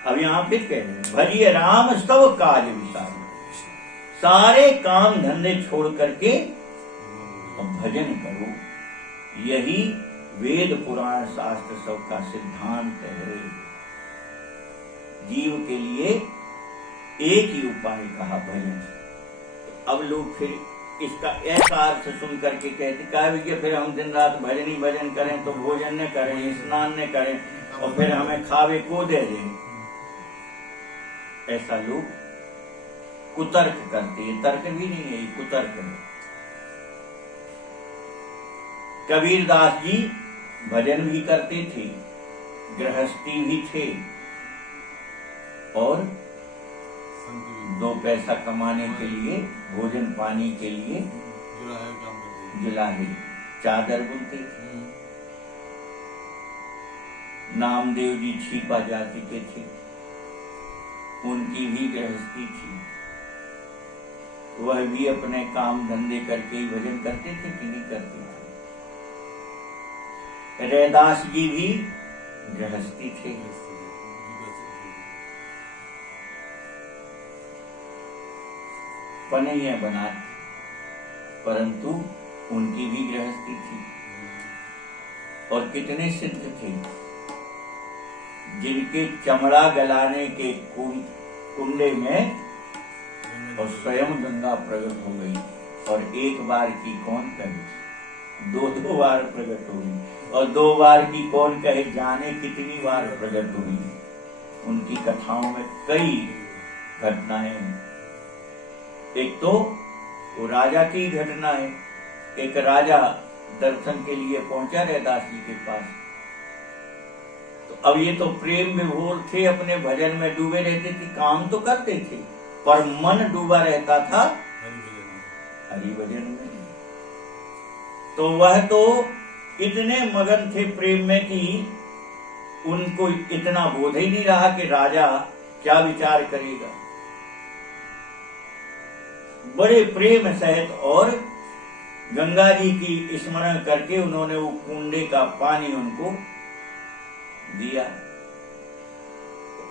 अब यहाँ फिर कह रहे भजिए राम सब काज विसारी, सारे काम धंधे छोड़ करके भजन करो। यही वेद पुराण शास्त्र सबका सिद्धांत है। जीव के लिए एक ही उपाय कहा, भजन। अब लोग फिर इसका ऐसा अर्थ सुन करके कहते क्या फिर हम दिन रात भजन ही भजन करें तो भोजन न करें, स्नान न करें और फिर हमें खावे को दे दें। ऐसा लोग कुतर्क करते हैं, तर्क भी नहीं है, ये कुतर्क है। कबीरदास जी भजन भी करते थे, गृहस्थी भी थे और दो पैसा कमाने के लिए, भोजन पानी के लिए जुलाहे चादर बुनते थे। नामदेव जी छिपा जाति के थे, उनकी भी गृहस्थी थी, वह भी अपने काम धंधे करके ही भजन करते थे कि नहीं करते थे। रैदास जी भी गृहस्थी थे, पनैया बनाते, परंतु उनकी भी गृहस्थी थी। और कितने सिद्ध थे जिनके चमड़ा गलाने के कुंडे में और स्वयं गंगा प्रकट हो गई, और एक बार की कौन कहे, दो बार प्रकट हो गई, और 2 बार की कौन कहे, जाने कितनी बार प्रकट हुई। उनकी कथाओं में कई घटनाएं हैं। एक तो वो राजा की घटना है, एक राजा दर्शन के लिए पहुंचा रैदास जी के पास। तो अब ये तो प्रेम विभोर थे, अपने भजन में डूबे रहते थे, काम तो करते थे पर मन डूबा रहता था हरि भजन में। तो वह तो इतने मगन थे प्रेम में कि उनको इतना बोध ही नहीं रहा कि राजा क्या विचार करेगा। बड़े प्रेम सहित और गंगा जी की स्मरण करके उन्होंने वो कुंडे का पानी उनको दिया।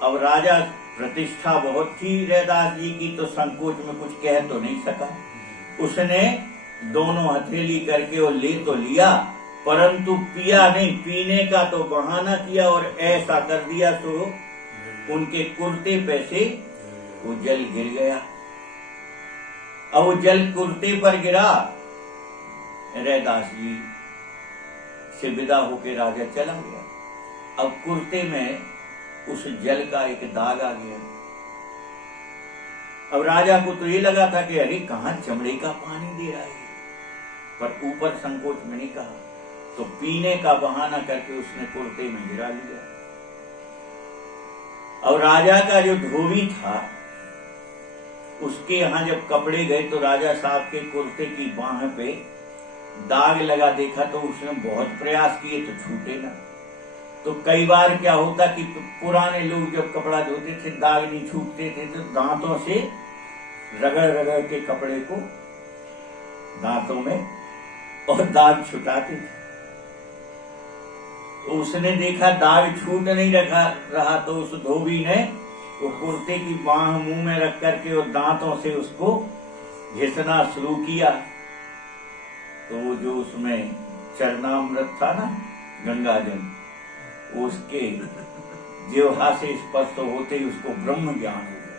अब राजा प्रतिष्ठा बहुत थी रैदास जी की, तो संकोच में कुछ कह तो नहीं सका। उसने दोनों हथेली करके वो ले तो लिया, परंतु पिया नहीं, पीने का तो बहाना किया और ऐसा कर दिया तो उनके कुर्ते पे से वो जल गिर गया। अब वो जल कुर्ते पर गिरा, रैदास जी से विदा होकर राजा चला गया। अब कुर्ते में उस जल का एक दाग आ गया। अब राजा को तो ये लगा था कि अरे कहां चमड़े का पानी दे रहा है, पर ऊपर संकोच में नहीं कहा, तो पीने का बहाना करके उसने कुर्ते में गिरा लिया। अब राजा का जो धोबी था उसके यहां जब कपड़े गए तो राजा साहब के कुर्ते की बाह पे दाग लगा, देखा तो उसने बहुत प्रयास किए तो छूटे ना। तो कई बार क्या होता कि पुराने लोग जब कपड़ा धोते थे दाग नहीं छूटते थे तो दांतों से रगड़ रगड़ के कपड़े को दांतों में और दाग छुटाते थे। तो उसने देखा दाग छूट नहीं रहा, तो उस धोबी ने वो कुर्ते की बाह मुंह में रख करके और दांतों से उसको घिसना शुरू किया। तो वो जो उसमें चरणामृत था ना, गंगा जल, उसके जिह्वा से स्पर्श होते ही उसको ब्रह्म ज्ञान हो गया।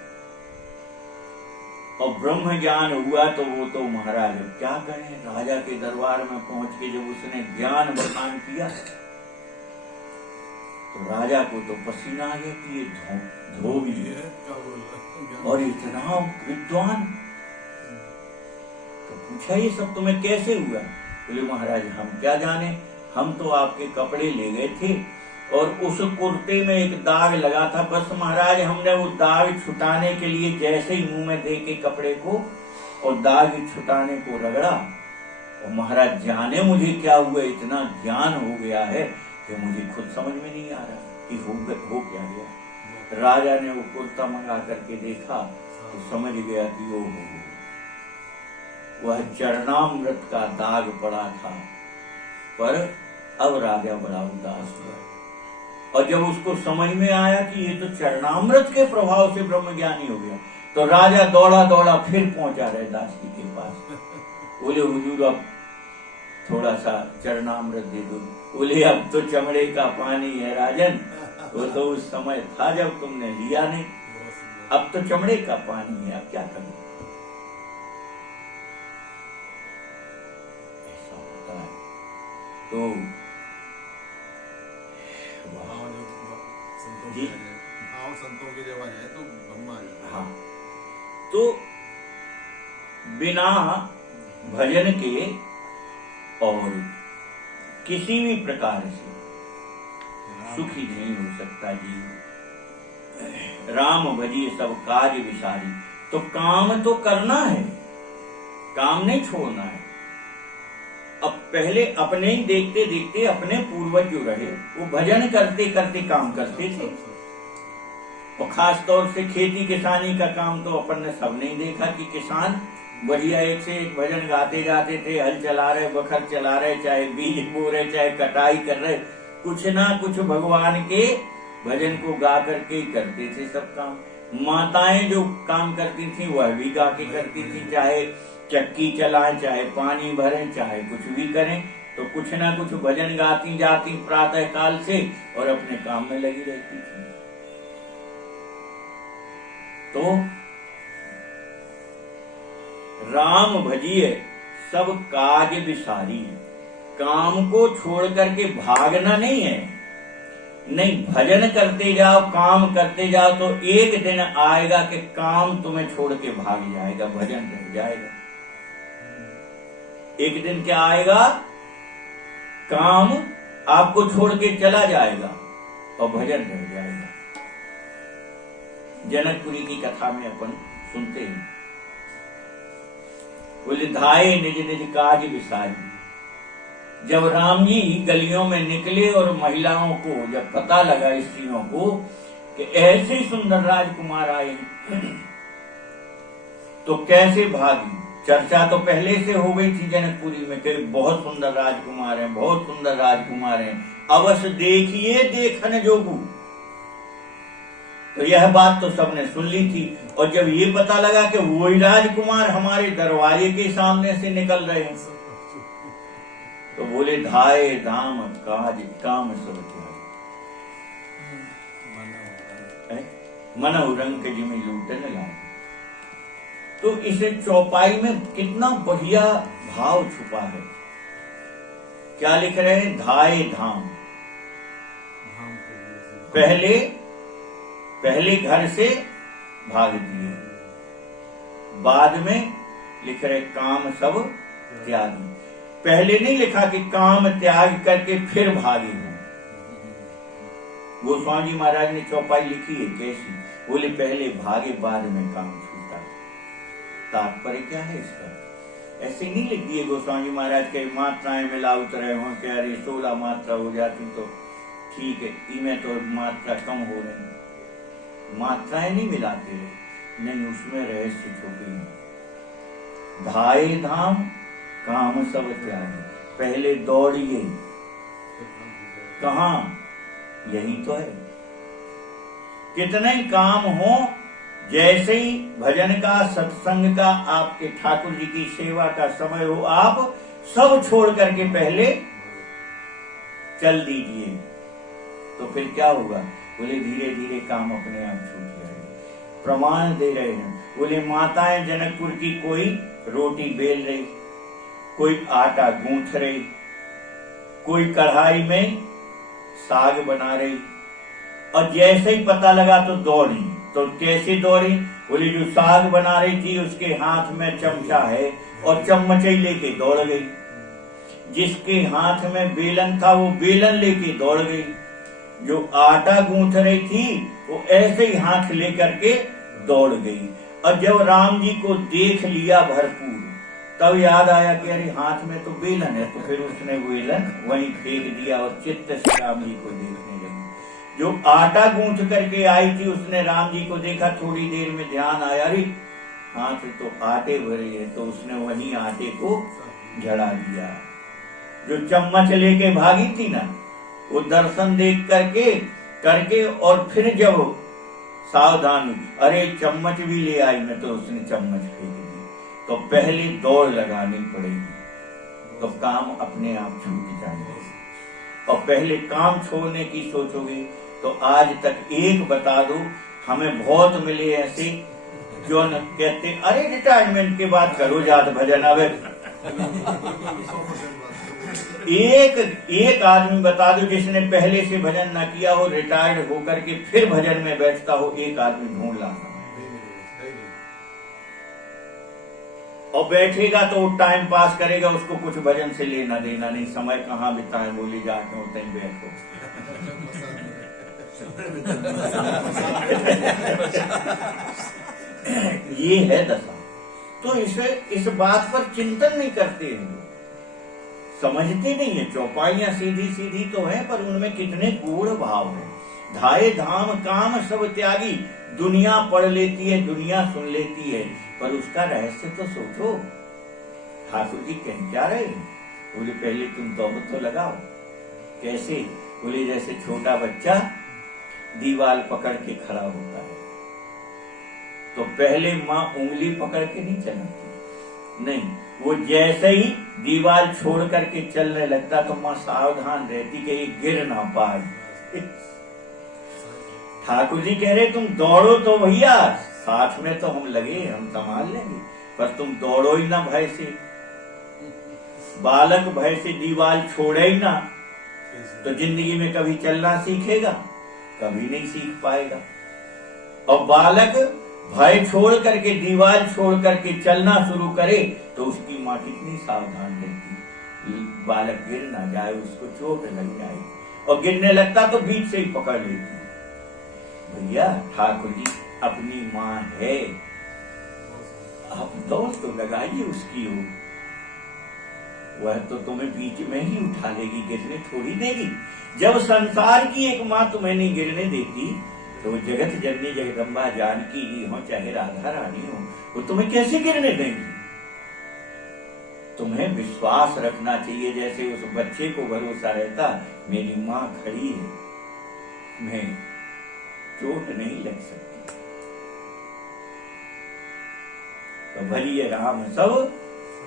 और ब्रह्म ज्ञान हुआ तो वो तो महाराज क्या कहें, राजा के दरबार में पहुंच के जब उसने ज्ञान बखान किया तो राजा को तो पसीना आ गया कि ये धोबी है और इतना विद्वान। तो पूछा ये सब तुम्हें कैसे हुआ? बोले महाराज हम क्या जाने, हम तो आपके कपड़े ले गए थे और उस कुर्ते में एक दाग लगा था, बस महाराज हमने वो दाग छुटाने के लिए जैसे ही मुंह में दे के कपड़े को और दाग छुटाने को रगड़ा, और महाराज जाने मुझे क्या हुआ, इतना ज्ञान हो गया है कि मुझे खुद समझ में नहीं आ रहा कि हो क्या गया। राजा ने वो कुर्ता मंगा करके देखा तो समझ गया कि वो वह चरणामृत का दाग पड़ा था। पर अब राजा बड़ा उदास हुआ, और जब उसको समझ में आया कि ये तो चरणामृत के प्रभाव से ब्रह्म ज्ञानी हो गया, तो राजा दौड़ा दौड़ा फिर पहुंचा रैदास जी के पास। बोले हुजूर अब थोड़ा सा चरणामृत दे दो। बोले अब तो चमड़े का पानी है राजन, वो तो उस समय था जब तुमने लिया नहीं। अब तो चमड़े का पानी है, अब क्या करूं। ऐसा होता है। तो जी संतों की जब आ जाए तो ब्रह्मा आ जाए। हाँ, तो बिना भजन के और किसी भी प्रकार से सुखी नहीं हो सकता जी। राम भजिए सब काज विसारी, तो काम तो करना है, काम नहीं छोड़ना है। अब पहले अपने ही देखते देखते अपने पूर्वज जो रहे वो भजन करते करते काम करते थे। और खास तौर से खेती किसानी का काम तो अपन ने सबने ही देखा कि किसान बढ़िया एक से एक भजन गाते जाते थे। हल चला रहे, बखर चला रहे, चाहे बीज बो रहे, चाहे कटाई कर रहे, कुछ ना कुछ भगवान के भजन को गा करके ही करते थे सब काम। माताएं जो काम करती थी वह भी गा के करती थी, चाहे चक्की चलाएं, चाहे पानी भरें, चाहे कुछ भी करें, तो कुछ ना कुछ भजन गाती जाती प्रातः काल से और अपने काम में लगी रहती थी। तो राम भजिए सब काज विसारी, काम को छोड़ करके भागना नहीं है। नहीं, भजन करते जाओ, काम करते जाओ, तो एक दिन आएगा कि काम तुम्हें छोड़ के भाग जाएगा, भजन रह जाएगा। एक दिन क्या आएगा, काम आपको छोड़ के चला जाएगा और भजन रह जाएगा। जनकपुरी की कथा में अपन सुनते हैं, बोले धाये निज निज काज विसारी। जब राम जी गलियों में निकले और महिलाओं को जब पता लगा, स्त्रियों को, कि ऐसे सुंदर राजकुमार आए, तो कैसे भागी। चर्चा तो पहले से हो गई थी जनकपुरी में कि बहुत सुंदर राजकुमार हैं, बहुत सुंदर राजकुमार हैं, अवश्य देखिए देखने जोगू। तो यह बात तो सबने सुन ली थी। और जब ये पता लगा कि वही राजकुमार हमारे दरवाजे के सामने से निकल रहे हैं, तो बोले धाये धाम काज काम सब त्यागे, मनहु रंग जिमे लूटन लाए। तो इसे चौपाई में कितना बढ़िया भाव छुपा है। क्या लिख रहे हैं, धाये धाम, पहले घर से भाग दिए, बाद में लिख रहे काम सब त्यागी। पहले नहीं लिखा कि काम त्याग करके फिर भागे हैं। गोस्वामी जी महाराज ने चौपाई लिखी है कैसी, बोले पहले भागे बाद में काम छूटा। तात्पर्य क्या है इसका, ऐसे नहीं लिख दिए गोस्वामी जी महाराज के मात्राएं मिला उतरे हो कि अरे 16 मात्रा हो जाती तो ठीक है, इनमें तो मात्रा कम हो रही, मात्राएं नहीं मिलाते रहे। नहीं, उसमें रहस्य छुपी है। धाये धाम काम सब त्यागे, पहले दौड़िए, कहां, यही तो है। कितने ही काम हो, जैसे ही भजन का, सत्संग का, आपके ठाकुर जी की सेवा का समय हो, आप सब छोड़ करके पहले चल दीजिए। तो फिर क्या होगा, बोले धीरे धीरे काम अपने आप छूट जाएगा। प्रमाण दे रहे हैं, बोले माताएं जनकपुर की कोई रोटी बेल रही, कोई आटा गूंथ रही, कोई कढ़ाई में साग बना रही, और जैसे ही पता लगा तो दौड़ी। तो कैसे दौड़ी, बोले जो साग बना रही थी उसके हाथ में चमचा है और चम्मच ही लेके दौड़ गई। जिसके हाथ में बेलन था वो बेलन लेके दौड़ गई। जो आटा गूंथ रही थी वो ऐसे ही हाथ लेकर के दौड़ गई। और जब राम जी को देख लिया भरपूर, तब याद आया कि अरे हाथ में तो बेलन है, तो फिर उसने बेलन वहीं फेंक दिया और चित्त से राम जी को देखने लगी। जो आटा गूंथ करके आई थी उसने राम जी को देखा, थोड़ी देर में ध्यान आया, अरे हाथ तो आटे भरे है, तो उसने वहीं आटे को झड़ा दिया। जो चम्मच लेके भागी थी ना, वो दर्शन देख करके और फिर जब सावधानी, अरे चम्मच भी ले आई मैं, तो उसने चम्मच फेंक दी। तो पहले दौड़ लगानी पड़ेगी, तो काम अपने आप छूट जाएंगे। और पहले काम छोड़ने की सोचोगे तो आज तक एक बता दो, हमें बहुत मिले ऐसे जो न कहते अरे रिटायरमेंट के बाद करो जात भजन। अब 100% बात। एक आदमी बता दो जिसने पहले से भजन ना किया हो, रिटायर्ड होकर के फिर भजन में बैठता हो, एक आदमी ढूंढ लाना। और बैठेगा तो वो टाइम पास करेगा, उसको कुछ भजन से लेना देना नहीं। समय कहाँ बिताए, बोली जाके होते ही बैठो। ये है दशा। तो इस बात पर चिंतन नहीं करते हैं लोग, समझते नहीं है। चौपाइयां सीधी सीधी तो है, पर उनमें कितने गूढ़ भाव है। धाये धाम काम सब त्यागी, दुनिया पढ़ लेती है, दुनिया सुन लेती है, पर उसका रहस्य तो सोचो। ठाकुर जी कह क्या रहे, बोले पहले तुम दौड़ तो लगाओ। कैसे? बोले जैसे छोटा बच्चा दीवार पकड़ के खड़ा होता है, तो पहले माँ उंगली पकड़ के नहीं चलाती, नहीं, वो जैसे ही दीवार छोड़ करके चलने लगता तो माँ सावधान रहती कि ये गिर ना पाए। ठाकुर जी कह रहे तुम दौड़ो तो भैया, साथ में तो हम लगे, हम संभाल लेंगे, पर तुम दौड़ो ही ना भय से। बालक भय से दीवार छोड़े ही ना, तो जिंदगी में कभी चलना सीखेगा, कभी नहीं सीख पाएगा। और बालक भय छोड़ करके, दीवार छोड़ करके चलना शुरू करे तो उसकी माँ कितनी सावधान रहती, बालक गिर ना जाए, उसको चोट लग जाए, और गिरने लगता तो बीच से ही पकड़ लेती। भैया ठाकुर जी अपनी माँ है, आप दौड़ तो लगाइए उसकी हो, वह तो तुम्हें बीच में ही उठा लेगी, गिरने थोड़ी देगी। जब संसार की एक माँ तुम्हें नहीं गिरने देती, तो जगत जननी जगदम्बा जानकी ही हो, चाहे राधा रानी हो, वो तुम्हें कैसे गिरने देंगी? तुम्हें विश्वास रखना चाहिए, जैसे उस बच्चे को भरोसा रहता मेरी माँ खड़ी है, मैं चोट नहीं लग सकती। तो भजिए राम सब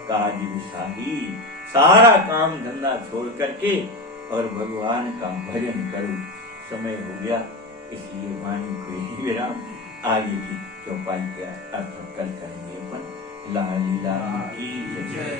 काज विसारी, सारा काम धंधा छोड़ करके और भगवान का भजन करो। समय हो गया, इसलिए वाणी को ही विराम। आगे की चौपाई के अर्थ कल करेंगे अपन। लाली लाल की जय।